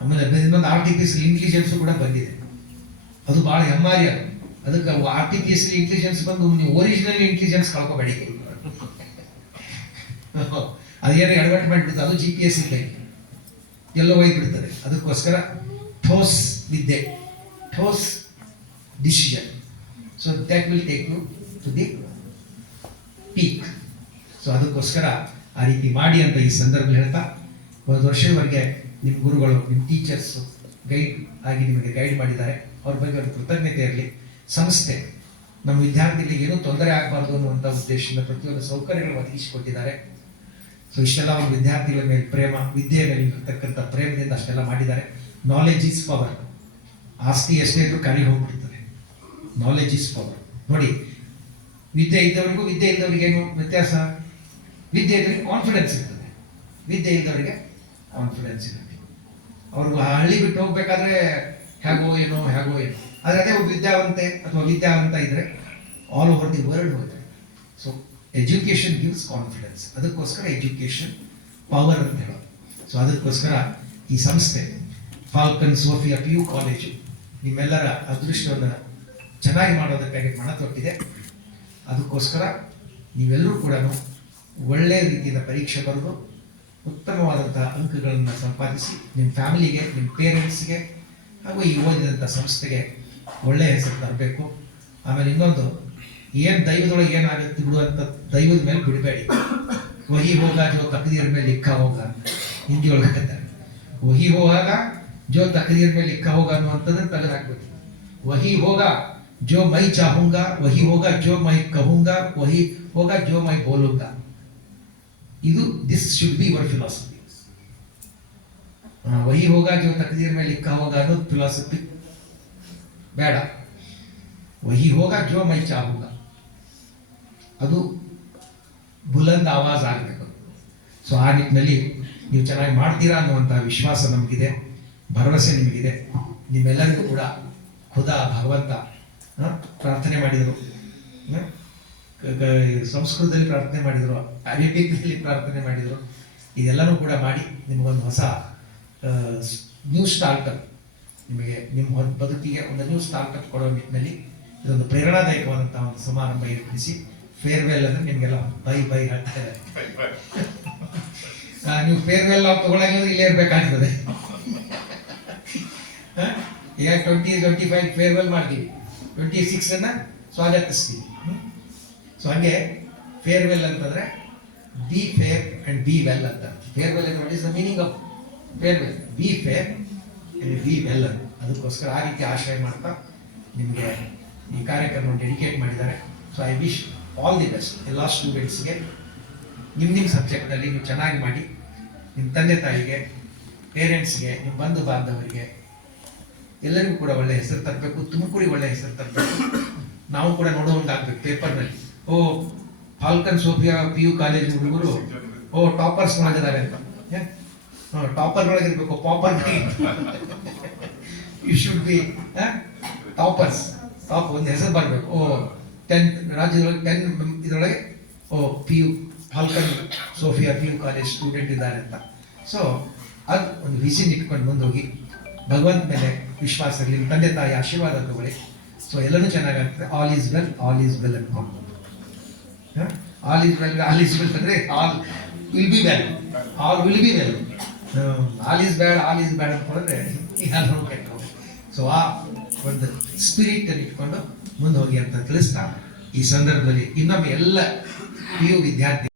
ಆಮೇಲೆ ಇನ್ನೊಂದು ಆರ್ಟಿಫಿಷಿಯಲ್ ಇಂಟೆಲಿಜೆನ್ಸು ಕೂಡ ಬಂದಿದೆ, ಅದು ಭಾಳ ಹೆಮ್ಮಾರಿ. ಅದಕ್ಕೆ ಆರ್ಟಿಫಿಷಿಯಲ್ ಇಂಟೆಲಿಜೆನ್ಸ್ ಬಂದು ನೀವು ಒರಿಜಿನಲ್ ಇಂಟೆಲಿಜೆನ್ಸ್ ಕಳ್ಕೊಬೇಡಿ. ಅದೇನೋ ಎಡವಟ್ಟು ಮಾಡಿಬಿಡುತ್ತೆ, ಅದು GPS ಇದ್ದಂಗೆ ಎಲ್ಲೋ ಒಯ್ದು ಬಿಡ್ತದೆ. ಅದಕ್ಕೋಸ್ಕರ ಠೋಸ್ ವಿದ್ಯೆ, ಠೋಸ್ decision, so that will take you to the peak. So ಅದಕ್ಕೋಸ್ಕರ ಆ ರೀತಿ ಮಾಡಿ ಅಂತ ಈ ಸಂದರ್ಭದಲ್ಲಿ ಹೇಳ್ತಾ, 1 ವರ್ಷದವರೆಗೆ ನಿಮ್ಮ ಗುರುಗಳು, ನಿಮ್ಮ ಟೀಚರ್ಸು ಗೈಡ್ ಆಗಿ ನಿಮಗೆ ಗೈಡ್ ಮಾಡಿದ್ದಾರೆ, ಅವ್ರ ಬಗ್ಗೆ ಒಂದು ಕೃತಜ್ಞತೆ ಇರಲಿ. ಸಂಸ್ಥೆ ನಮ್ಮ ವಿದ್ಯಾರ್ಥಿಗಳಿಗೆ ಏನೂ ತೊಂದರೆ ಆಗಬಾರ್ದು ಅನ್ನುವಂಥ ಉದ್ದೇಶದಿಂದ ಪ್ರತಿಯೊಂದು ಸೌಕರ್ಯಗಳು ಒದಗಿಸಿಕೊಟ್ಟಿದ್ದಾರೆ. ಸೊ ಇಷ್ಟೆಲ್ಲ ಒಂದು ವಿದ್ಯಾರ್ಥಿಗಳ ಮೇಲೆ ಪ್ರೇಮ, ವಿದ್ಯೆಯ ಮೇಲೆ ಇರತಕ್ಕಂಥ ಪ್ರೇಮದಿಂದ ಅಷ್ಟೆಲ್ಲ ಮಾಡಿದ್ದಾರೆ. Knowledge is power. ಆಸ್ತಿ ಎಷ್ಟೇ ಇದ್ರೂ ಖಾಲಿ ಹೋಗ್ಬಿಡ್ತದೆ. Knowledge is power. ನೋಡಿ, ವಿದ್ಯೆ ಇದ್ದವರಿಗೂ ವಿದ್ಯೆ ಇದ್ದವರಿಗೆ ಏನು ವ್ಯತ್ಯಾಸ? ವಿದ್ಯೆ ಇದ್ದವರಿಗೆ ಕಾನ್ಫಿಡೆನ್ಸ್ ಇರ್ತದೆ, ವಿದ್ಯೆ ಇದ್ದವರಿಗೆ ಕಾನ್ಫಿಡೆನ್ಸ್ ಇರುತ್ತೆ. ಅವ್ರಿಗೆ ಹಳ್ಳಿ ಬಿಟ್ಟು ಹೋಗ್ಬೇಕಾದ್ರೆ ಹೇಗೋ ಏನೋ. ಆದರೆ ಅದೇ ಒಬ್ಬ ವಿದ್ಯಾವಂತೆ ಅಥವಾ ವಿದ್ಯಾವಂತ ಇದ್ರೆ ಆಲ್ ಓವರ್ ದಿ ವರ್ಲ್ಡ್ ಹೋಗ್ತಾರೆ. So education gives confidence. ಅದಕ್ಕೋಸ್ಕರ ಎಜುಕೇಶನ್ ಪವರ್ ಅಂತ ಹೇಳೋದು. ಸೊ ಅದಕ್ಕೋಸ್ಕರ ಈ ಸಂಸ್ಥೆ ಫಾಲ್ಕನ್ ಸೋಫಿಯಾ PU ಕಾಲೇಜು ನಿಮ್ಮೆಲ್ಲರ ಅದೃಷ್ಟವನ್ನು ಚೆನ್ನಾಗಿ ಮಾಡೋದಕ್ಕಾಗಿ ಮನ ತೊಟ್ಟಿದೆ. ಅದಕ್ಕೋಸ್ಕರ ನೀವೆಲ್ಲರೂ ಕೂಡ ಒಳ್ಳೆಯ ರೀತಿಯಿಂದ ಪರೀಕ್ಷೆ ಬರೆದು ಉತ್ತಮವಾದಂತಹ ಅಂಕಗಳನ್ನು ಸಂಪಾದಿಸಿ ನಿಮ್ಮ ಫ್ಯಾಮಿಲಿಗೆ, ನಿಮ್ಮ ಪೇರೆಂಟ್ಸ್ಗೆ ಹಾಗೂ ಈ ಓದಿದಂಥ ಸಂಸ್ಥೆಗೆ ಒಳ್ಳೆಯ ಹೆಸರು ತರಬೇಕು. ಆಮೇಲೆ ಇನ್ನೊಂದು, ಏನು ದೈವದೊಳಗೆ ಏನಾಗುತ್ತೆ ಬಿಡು ಅಂತ ದೈವದ ಮೇಲೆ ಬಿಡಬೇಡಿ. ವಹಿ ಹೋಗ ಜೋ ತಕದೀರ್ ಮೇಲೆ ಲಿಕ್ಕ ಹೋಗ ಅಂತ ಹಿಂದಿ ಒಳಗೆ ಹೇಳ್ತಾರೆ. ವಹಿ ಹೋಗಾಗ ಜೋ ತಕದೀರ್ ಮೇಲೆ ಲಿಕ್ಕ ಹೋಗ ಅನ್ನುವಂಥದ್ದನ್ನು ತೆಗೆದಾಕ್ಬೇಕು. ವಹಿ ಹೋಗ ಜೋ ಮೈ ಚಾಹುಂಗ, ವಹಿ ಹೋಗ ಜೋ ಮೈ ಕಹುಂಗ, ವಹಿ ಹೋಗ ಜೋ ಮೈ ಬೋಲುಂಗ. ಇದು this should be your philosophy. ವಹಿ ಹೋಗ ಜೋ ತಕದೀರ್ ಮೇಲೆ ಲಿಕ್ಕ ಹೋಗ ಅನ್ನೋದು ಫಿಲಾಸಫಿ ಬೇಡ. ವಹಿ ಹೋಗ ಜೋ ಮೈ ಚಾಹುಂಗ, ಅದು ಬುಲಂದ್ ಆವಾಜ್ ಆಗಬೇಕು. ಸೊ ಆ ನಿಟ್ಟಿನಲ್ಲಿ ನೀವು ಚೆನ್ನಾಗಿ ಮಾಡ್ತೀರಾ ಅನ್ನುವಂಥ ವಿಶ್ವಾಸ ನಮಗಿದೆ, ಭರವಸೆ ನಿಮಗಿದೆ. ನಿಮ್ಮೆಲ್ಲರಿಗೂ ಕೂಡ ಖುದಾ ಭಗವಂತ ಪ್ರಾರ್ಥನೆ ಮಾಡಿದರು, ಸಂಸ್ಕೃತದಲ್ಲಿ ಪ್ರಾರ್ಥನೆ ಮಾಡಿದರು, ಅರೇಬಿಕ್ನಲ್ಲಿ ಪ್ರಾರ್ಥನೆ ಮಾಡಿದರು. ಇದೆಲ್ಲನೂ ಕೂಡ ಮಾಡಿ ನಿಮಗೊಂದು ಹೊಸ ನ್ಯೂ ಸ್ಟಾರ್ಟಪ್, ನಿಮಗೆ ನಿಮ್ಮ ಬದುಕಿಗೆ ಒಂದು ನ್ಯೂ ಸ್ಟಾರ್ಟಪ್ ಕೊಡೋ ನಿಟ್ಟಿನಲ್ಲಿ ಇದೊಂದು ಪ್ರೇರಣಾದಾಯಕವಾದಂಥ ಒಂದು ಸಮಾರಂಭ ಏರ್ಪಡಿಸಿ. ಫೇರ್ವೆಲ್ ಅಂದರೆ ನಿಮಗೆಲ್ಲ ಬೈ ಹೇಳ್ತಾ ಇದ್ದಾರೆ. ನೀವು ಫೇರ್ವೆಲ್ ನಾವು ತಗೊಳ್ಳಂಗಿದ್ರೆ ಇಲ್ಲೇ ಇರಬೇಕಾಗ್ತದೆ. ಈಗ 2025 ಫೇರ್ವೆಲ್ ಮಾಡ್ತೀವಿ, 26 ಸ್ವಾಗತಿಸ್ತೀವಿ. ಸೊ ಹಾಗೆ ಫೇರ್ವೆಲ್ ಅಂತಂದರೆ B fair and B well ಅಂತ. ಫೇರ್ವೆಲ್ ಅಂದರೆ what is the meaning of farewell? B fair and B well ಅಂತ. ಅದಕ್ಕೋಸ್ಕರ ಆ ರೀತಿ ಆಶ್ರಯ ಮಾಡ್ತಾ ನಿಮಗೆ ಈ ಕಾರ್ಯಕ್ರಮ ಡೆಡಿಕೇಟ್ ಮಾಡಿದ್ದಾರೆ. So I wish all the best ಎಲ್ಲ ಸ್ಟೂಡೆಂಟ್ಸ್ಗೆ. ನಿಮ್ಮ ಸಬ್ಜೆಕ್ಟಲ್ಲಿ ನೀವು ಚೆನ್ನಾಗಿ ಮಾಡಿ, ನಿಮ್ಮ ತಂದೆ ತಾಯಿಗೆ, ಪೇರೆಂಟ್ಸ್ಗೆ, ನಿಮ್ಮ ಬಂಧು ಬಾಂಧವರಿಗೆ ಎಲ್ಲರಿಗೂ ಕೂಡ ಒಳ್ಳೆ ಹೆಸರು ತರಬೇಕು. ತುಮಕೂರಿಗೆ ಒಳ್ಳೆ ಹೆಸರು ತರಬೇಕು. ನಾವು ಕೂಡ ನೋಡುವಂಗಾಗಬೇಕು ಪೇಪರ್ನಲ್ಲಿ, ಓ ಫಾಲ್ಕನ್ ಸೋಫಿಯಾ PU ಕಾಲೇಜ್ ಹುಡುಗರು ಟಾಪರ್ಸ್ ಒಳಗಿದ್ದಾರೆ ಅಂತ. ಟಾಪರ್ ಒಳಗಿರ್ಬೇಕು, pauper you should be toppers. Top ಒಂದು ಹೆಸರು ಬರಬೇಕು. 10 ರಾಜ್ಯದೊಳಗೆ 10 ಇದರೊಳಗೆ PU Falcon Sophia PU college student ಇದ್ದಾರೆ ಅಂತ. ಸೊ ಅದು ಒಂದು ವಿಷನ್ ಇಟ್ಕೊಂಡು ಮುಂದೋಗಿ ಭಗವಂತ ಮೇಲೆ ವಿಶ್ವಾಸ ಇರಲಿ, ನಿಮ್ಮ ತಂದೆ ತಾಯಿ ಆಶೀರ್ವಾದ ತಗೊಳ್ಳಿ. ಸೊ ಎಲ್ಲನೂ ಚೆನ್ನಾಗಾಗ್ತದೆ. All is well, all is well ಅನ್ಕೊಂಡು all is well, all is well ಅಂದರೆ all will be well, all will be well. All is bad, all is bad ಅಂದ್ಕೊಂಡ್ರೆ ಯಾರು ಕೆಟ್ಟು. ಸೊ ಆ ಒಂದು ಸ್ಪಿರಿಟ್ ಅಲ್ಲಿ ಇಟ್ಕೊಂಡು ಮುಂದೆ ಹೋಗಿ ಅಂತ ತಿಳಿಸ್ತಾ ಈ ಸಂದರ್ಭದಲ್ಲಿ ಇನ್ನೊಮ್ಮೆ ಎಲ್ಲ PU ವಿದ್ಯಾರ್ಥಿ